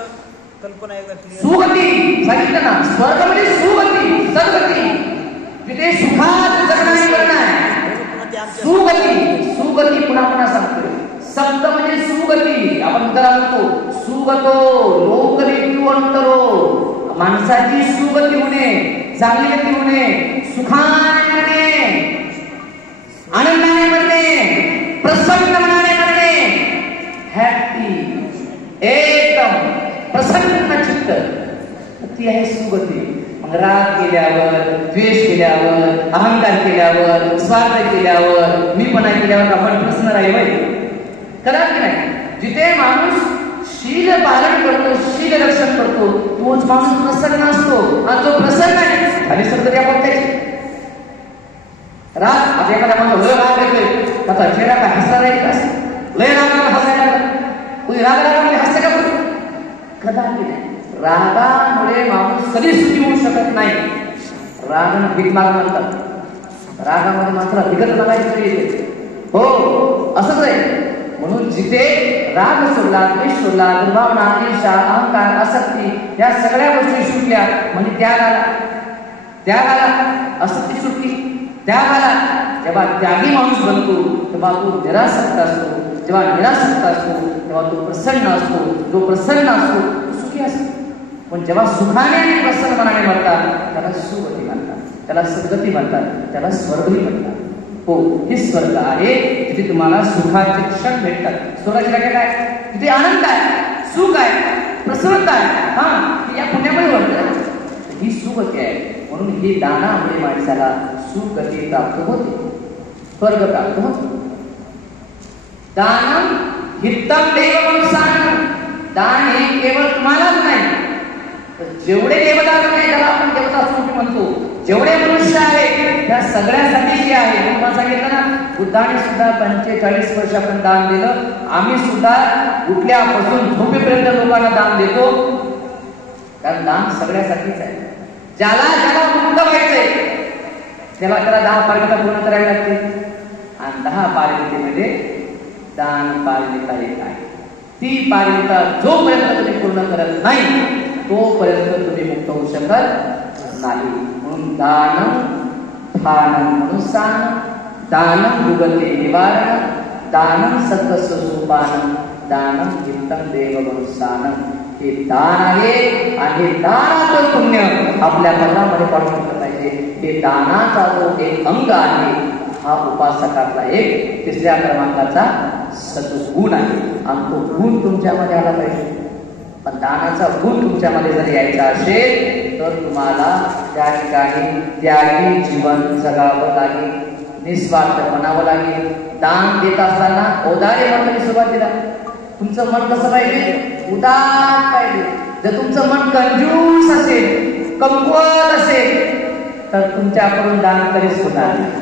कल्पना एकदा क्लिअर. सुगती सांगितलं ना, स्वर्ग म्हणजे सुगती, सद्गती, तिथे सुखात जगणारी वर्ण आहे. सुगती, सुगती पुन्हा पुन्हा सांगतोय. सप्त म्हणजे सुगती. आपण जरा म्हणतो सुगतो लोकरीतू अंतरो, माणसाची सुगती होणे, चांगली गती होणे, सुखाने म्हणणे, आनंदाने म्हणणे, प्रसन्न मनाने म्हणणे, हॅपी, एकदम प्रसन्न चित्त, ती आहे सुगती. मग राग केल्यावर, द्वेष केल्यावर, अहंकार केल्यावर, स्वार्थ केल्यावर, मीपणा केल्यावर आपण प्रसन्न राहील करा की नाही. जिथे माणूस शील पालन करतो, शील रक्षण करतो, तोच माणूस प्रसन्न असतो. आणि जो प्रसन्न आहे आणि सगळं आपण त्याची राग, आता एखाद्या माणूस लय राग येतोय, त्याचा चेहरा काय हसला नाही का, लय रागाला हसायला कोणी रागामध्ये हसते का कोणी, कदापि नाही. रागामुळे माणूस कधी सुखी होऊ शकत नाही. रागाने भीक माग म्हणतात, रागामध्ये मात्र भिगत मागायची तरी येते. हो असंच आहे. म्हणून जिथे राग सोडला, द्वेष सोडला, दुर्भावना, ईर्ष्या, अहंकार, आसक्ती या सगळ्या गोष्टी सुटल्या म्हणजे त्यागाला आसक्ती सुटली. त्यागाला जेव्हा त्यागी माणूस बनतो तेव्हा तो निरासक्त असतो. जेव्हा निरासक्त असतो तेव्हा तो प्रसन्न असतो. जो प्रसन्न असतो तो सुखी असतो. पण जेव्हा सुखाने आणि प्रसन्न मनाने म्हणतात त्याला सुगती म्हणतात, त्याला सद्गती म्हणतात, त्याला स्वर्गही म्हणतात. हो, हे स्वर्ग आहे तिथे तुम्हाला सुखाचे क्षण भेटतात. स्वर्गाची व्याख्या काय? तिथे आनंद आहे, सुख आहे, प्रसन्नता आहे. हा, या पुण्यामध्ये म्हणतात ही सुगती आहे. म्हणून ही दानामुळे माणसाला सुगती प्राप्त होते, स्वर्ग प्राप्त होते. दानम हितम देव मनुष्यानं, दान हे केवळ तुम्हालाच नाही, जेवढे देवदान नाही त्याला आपण देवता असं म्हणतो, जेवढे मनुष्य आहेत त्या सगळ्यासाठी जे आहे. तुम्हाला सांगितलं ना, बुद्धाने सुद्धा 45 वर्षापर्यंत दान दिलं. आम्ही सुद्धा उठल्यापासून झोपेपर्यंत लोकांना दान देतो, कारण दान सगळ्यासाठीच आहे. ज्याला ज्याला मुक्त व्हायचंय त्याला 10 पारिमिता पूर्ण करावी लागते. आणि 10 पारिमितेमध्ये दान पारिमिता एक आहे. ती पारिमिता जोपर्यंत तुम्ही पूर्ण करत नाही तोपर्यंत तुम्ही मुक्त होऊ शकत नाही. म्हणून दानम दानम मनुष्यानं, दानम दुगते निवारण, दानम सत्वस्व सोपानं, दानम हितम देव मनुष्यानं. हे दान आहे आणि दानाचं पुण्य आपल्या मनामध्ये पाडून घेतलं पाहिजे. हे दानाचा जो एक अंग आहे हा उपासकाचा एक 3ऱ्या क्रमांकाचा सद्गुण आहे. आणि तो गुण तुमच्यामध्ये आला पाहिजे. पण दानाचा गुण तुमच्यामध्ये जर यायचा असेल तर तुम्हाला त्या ठिकाणी त्यागी जीवन जगावं लागेल, निस्वार्थ बनावं लागेल. दान देत असताना औदार्य म्हणून सुरुवातीला तुमचं मन कसं पाहिजे? उदार पाहिजे. जर तुमचं मन कंजूस असेल, कमकुवत असेल तर तुमच्याकडून दान कधीच होणार नाही.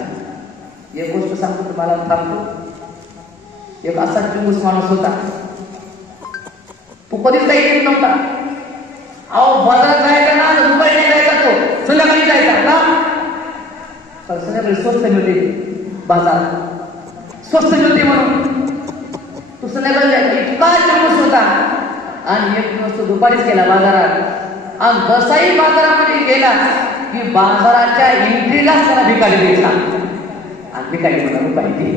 एक गोष्ट सांगतो तुम्हाला, थांबतो. एक असा कंजूस माणूस होता, तो कधीच काही येत नव्हता. अहो बाजारात जायचा ना, दुपारी नाही जायचा, तो संध्याकाळी जायचा ना. संध्याकाळी स्वस्त मिळते, बाजारात स्वस्त मिळते म्हणून तो संध्याकाळी जायचा. इतका चमूस होता. आणि एक दिवस तो दुपारीच गेला बाजारात. आणि जसाही बाजारामध्ये गेला की बाजाराच्या एंट्रीलाच त्याला भिकारी भेटला. आणि भिकारी म्हणा रुपये दे.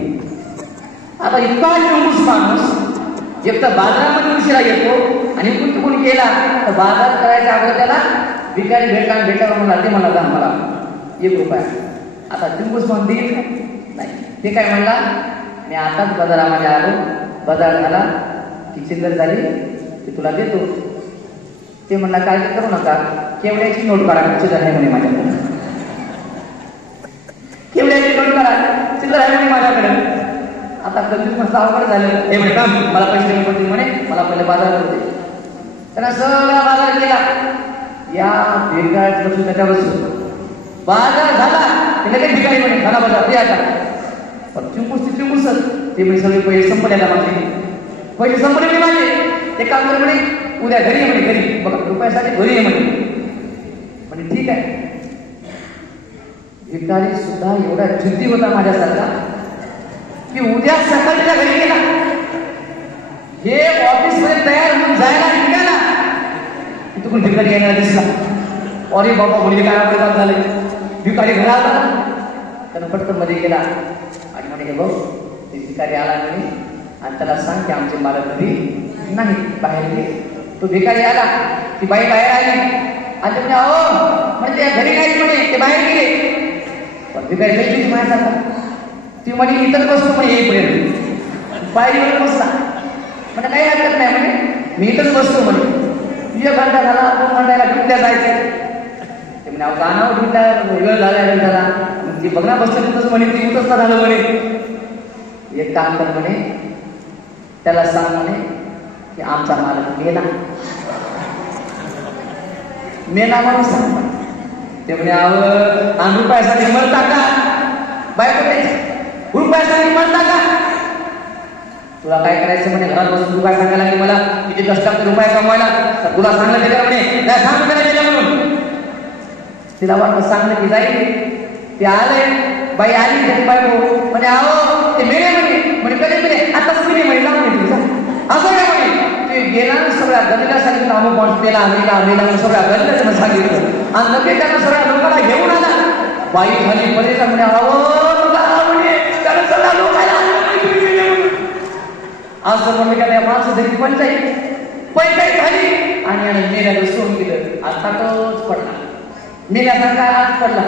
आता इतका चमूस माणूस एक तर बाजारामध्ये उशिरा येतो आणि कोण गेला तर बाजार करायच्या अगोदर त्याला भिकारी भेटला म्हणला ते मला दाम मला 1 रुपया. आता चिंबूस म्हणून देईल नाही. ते काय म्हणला, मी आताच बाजारामध्ये आलो, बाजार झाला की चिल्लर झाली की तुला देतो. ते म्हणला काळजी करू नका, केवढ्याची नोट काढा, चिल्लर आहे म्हणे माझ्याकडे. केवढ्याची नोट काढा, चिल्लर आहे म्हणे माझ्याकडे. आता कधी मस्त अवघड झालं. हे म्हणे काम मला पैसे देऊन पडतील म्हणे, मला पहिले बाजार करू दे. त्यांना सगळा बाजार केला. या भिकाऱ्याचं लक्ष त्याच्यावर बाजार झाला की लगेच भिकारी म्हणे झाला बाजार ते आता. पण चिंबूसच ते म्हणजे सगळे पैसे संपले माझे, पैसे संपले मी माझे. ते काम कर म्हणे उद्या घरी ये म्हणे, घरी बघा रुपयासाठी घरी ये म्हणे. ठीक आहे. भिकारी सुद्धा एवढा जिद्दी होता माझ्यासारखा की उद्या सकाळच्या घरी गेला. हे ऑफिस मध्ये तयार होऊन जायला निघाला चुकून भिकारी येणार दिसला. अरे बाबा म्हणजे काय आपल्याला झाले. भिकारी घरात आला, त्यानं पटकन मध्ये गेला आणि म्हणे, हे बघ ते भिकारी आला म्हणे आणि त्याला सांग की आमचे मालक घरी नाही, बाहेर गेले. तो भिकारी आला, ती बाई बाहेर आली आणि म्हणे, अहो म्हणजे ते घरी नाही म्हणे, ते बाहेर गेले. पण भिकारी नाही माझ्या, ती म्हणे इथंच बसतो म्हणे येईपर्यंत. बाईवर बसला म्हणजे काही हरकत नाही म्हणे, मी इथंच बसतो म्हणे. 1 घंटा झाला, 2 घंट्याला ड्युटीला जायचं. ते म्हणे अहो गाणं ड्युटीला वेळ झाला. ती बघणार बसतो तिथंच म्हणे, ती उतरच ना झालं म्हणे. एक काम कर म्हणे, त्याला सांग म्हणे की आमचा मालक मेला म्हणून सांग. ते म्हणे अहो आम्ही रुपयासाठी मरता का? बायको त्याची रुपयासाठी मरता का? तुला काय करायचं म्हणे, घरात बसून रुपये सांगायला की मला किती कष्टात रुपये कमवायला, तर तुला सांगलं ते म्हणे, नाही सांग करायचं म्हणून. तिला वाटलं सांगलं की जाईल. ते आले, बाई आली त्याची बायको म्हणे अहो ते मेले म्हणे कधी मेले, आताच मेले म्हणे, जाऊन येते असं काय म्हणे. ते गेला सगळ्या गलीला सांगितलं, अमुक माणूस मेला म्हणून सगळ्या गलीला सांगितलं आणि लगेच त्यानं सगळ्या लोकांना घेऊन आला. बाई झाली परेशान म्हणे, अहो म्हणे त्यानं सगळ्या लोकांना असं म्हणून त्या माणसं तरी पंचायत झाली आणि यानं मेल्याला सोडून दिलं. आता तोच पडला, मेल्यासारखा आज पडला.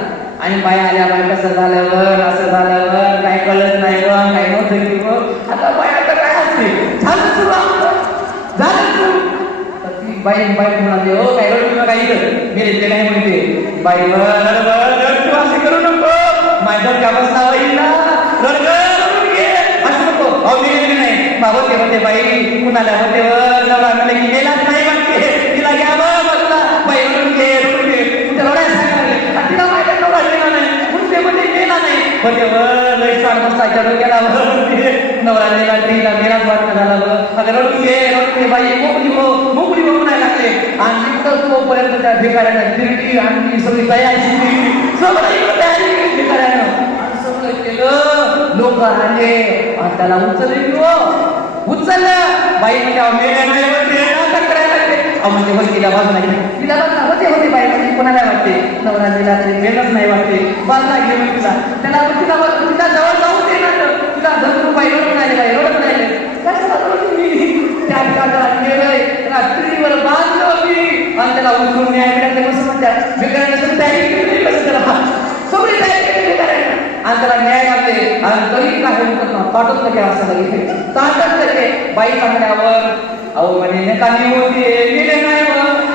आणि बाया आल्या, बाय कसं झाल्यावर असं झाल्यावर काय कळत नाही व काय नव्हतं. आता बाया तर काय असते झालं सुरू झालं सुरू. तर ती बाई म्हणाली, हो काय रडू नका, इथं मेले ते नाही म्हणते. बाईवर रडू असे करू नको, माझं त्या बसला होईल ना, रडून घे असं नको. अहो मेले नाही होते होते बाई, कुणाला होते वर नवरा म्हणले की मेलाच नाही म्हणते, तिला घ्यावं बसला बाई रडून घे कुठे रडायला सांगायला, तिला माझ्या नवरा गेला नाही कुठे मध्ये गेला नाही होते वर लई साड बसता चढून गेला नवरा नेला, तिला मेलाच वाटणं झाला. आता रडून घे बाई, मोकळी हो म्हणायला लागले. आणि तिथं तोपर्यंत त्या भिकाऱ्यानं तिरडी आणि सगळी तयारी सगळं तयारी केली भिकाऱ्यानं. सगळं केलं, लोक आले आणि त्याला उचललं. बाई म्हणजे मेल्या नाही करायला लागले. म्हणजे होतीला बाजू नाही, तिला बाजूला होते बाई म्हणजे कोणाला वाटते नवरा दिला तरी मेलच नाही वाटते, बाजूला घेऊन तिला तिला जवळ जाऊ दे ना, तिला धरून बाई रडून राहिले, बाई रडत राहिले. कशाला त्या गेलंय रात्रीवर बांधलं मी आणि त्याला उचलून न्याय मिळाले कसं म्हणतात. भिकाऱ्याने तयारी केली कसं त्याला सगळी तयारी केली भिकाऱ्याने आणि त्याला न्याय लागले. आणि तरी काही ताटत लगे असं लगे ताटत लगे. बाई सांगण्यावर अहो म्हणे काही होते गेले नाही,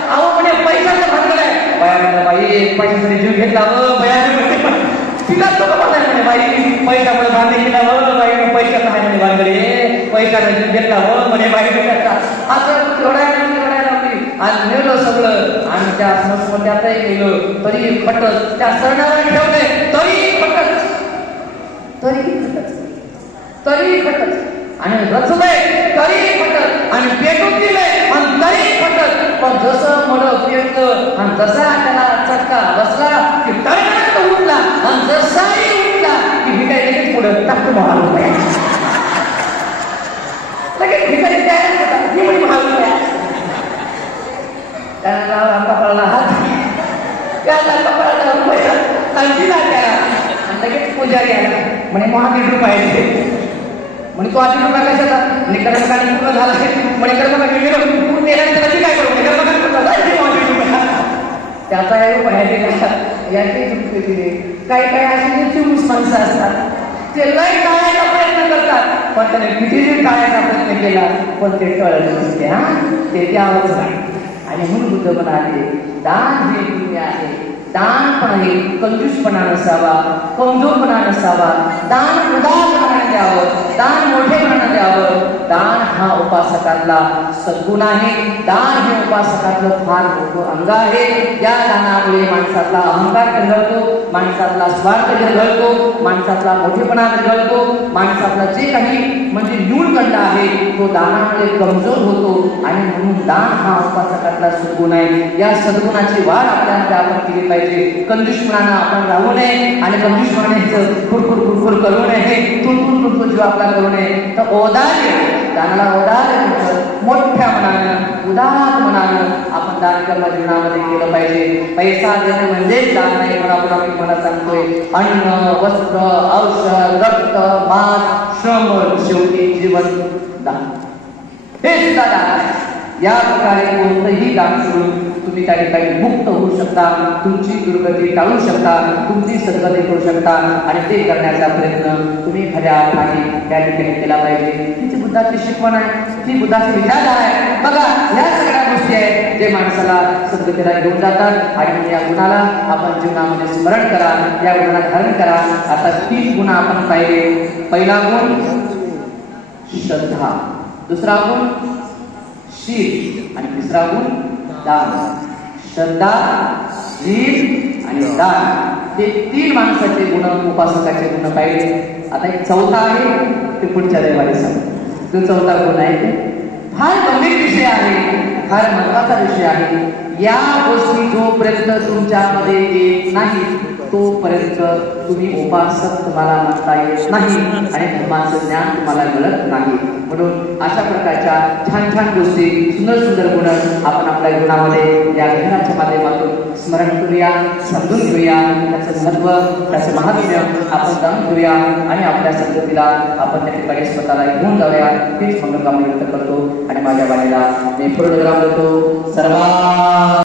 अहो म्हणे पैशाचं भांडलंय. बाया म्हणा बाई पैशासाठी जीव घेतला व बयाने तिला तो म्हणे बाई पैशामुळे भांडे केला व बाई पैशाचा आहे म्हणे भांडले, पैशाने जीव घेतला व म्हणे बाई असं रडायला लागली. आणि नेलं सगळं आणि त्या समस्यातही गेलो तरी फटत, त्या सरणाला ठेवले तरी फटत, तरी फटत आणि रचलंय तरी फटत आणि पेटून दिलंय आणि तरी फटत. पण जसं मड पेटलं आणि जसा त्याला चटका बसला की तडकात उठला आणि जसाही उठला की भिकारी लगेच पुढं टाकतो महालू लगेच भिकारी तयार होता की म्हणे महालू त्याला कपाळाला हात, त्याला कपाळाला रुपया आणि दिला त्याला आणि लगेच पुजारी आला म्हणे महावीर रुपये म्हणे तो आधी रुपया कशाला कर्मकांड पूर्ण झाला म्हणे कर्मकांड पूर्ण केल्यानंतर काय करू कर्मकांड पूर्ण झाला त्याचा रुपया दिला. याची चुकी दिली. काही काही अशी चिमूस माणसं असतात ते लय टाळायचा प्रयत्न करतात पण त्याने किती टाळायचा प्रयत्न केला पण ते टळत नसते. हा ते द्यावंच नाही. आणि म्हणून बुद्ध म्हणाले दान हे पुण्य आहे. दान पण हे कंजूसपणा नसावा, कमजोरपणा नसावा. दान उदारपणाने द्यावं, दान मोठेपणाने द्यावं. दान हा उपासकातला सद्गुण आहे. दान हे उपासकातलं फार मोठं अंग आहे. या दानामुळे माणसातला अहंकार ढळतो, माणसातला स्वार्थ ढळतो, माणसातला मोठेपणा ढळतो, माणसातला जे काही म्हणजे न्यूनगंड आहे तो दानामुळे कमजोर होतो. आणि म्हणून दान हा उपासकातला सद्गुण आहे. या सद्गुणाची वाढ आपल्याला आपण केली पाहिजे. कंजूसपणानं आपण राहू नये आणि कंजूसपणाने खुरखुर करू नये, तुटून जीव आपला करू नये. तर औदार्य, दानाला औदार्य मोठ्या मनानं उदार मनानं आपण दान कर्म जीवनामध्ये केलं पाहिजे. पैसा देणं म्हणजेच दान नाही, पण आपण आपली मनात सांगतोय अन्न, वस्त्र, औषध, रक्त, मांस, श्रम, शेवटी जीवन दान, हे सुद्धा दान आहे. या प्रकारे कोणतंही दान करून तुम्ही त्या ठिकाणी मुक्त होऊ शकता, तुमची दुर्गती टाळू शकता, तुमची सद्गती करू शकता. आणि ते करण्याचा प्रयत्न तुम्ही खऱ्या अर्थाने त्या ठिकाणी केला पाहिजे. ही बुद्धाची शिकवण आहे, ही बुद्धाची विचारधारा आहे. बघा, ह्या सगळ्या गोष्टी आहेत जे माणसाला सद्गतीला घेऊन जातात. आणि मग या गुणाला आपण जीवनामध्ये स्मरण करा, या गुणाला धारण करा. आता 3 गुण आपण पाहिले. पहिला गुण श्रद्धा, दुसरा गुण शील आणि तिसरा गुण दान. श्रद्धा, शील आणि दान, हे 3 माणसाचे गुण, उपासकाचे गुण पाहिले. आता एक चौथा आहे, ते पुढच्या रविवारी सांगतो. तो चौथा गुण आहे, ते फार गंभीर विषय आहे, फार महत्वाचा विषय आहे. या गोष्टी जोपर्यंत तुमच्यामध्ये येत नाही तोपर्यंत तुम्ही उपासक तुम्हाला म्हणता येत नाही आणि धर्माचं ज्ञान तुम्हाला मिळत नाही. म्हणून अशा प्रकारच्या छान छान गोष्टी, सुंदर सुंदर गुण आपण आपल्या जीवनामध्ये या ग्रंथाच्या माध्यमातून स्मरण करूया, समजून घेऊया. त्याचं महत्व, त्याचं महात्म्य आपण जाणून घेऊया आणि आपल्या सद्गतीला आपण त्या ठिकाणी स्वतःला घेऊन जाऊया. हीच मंगलकामना व्यक्त करतो आणि माझ्या वाणीला मी पूर्ण विराम देतो. सर्व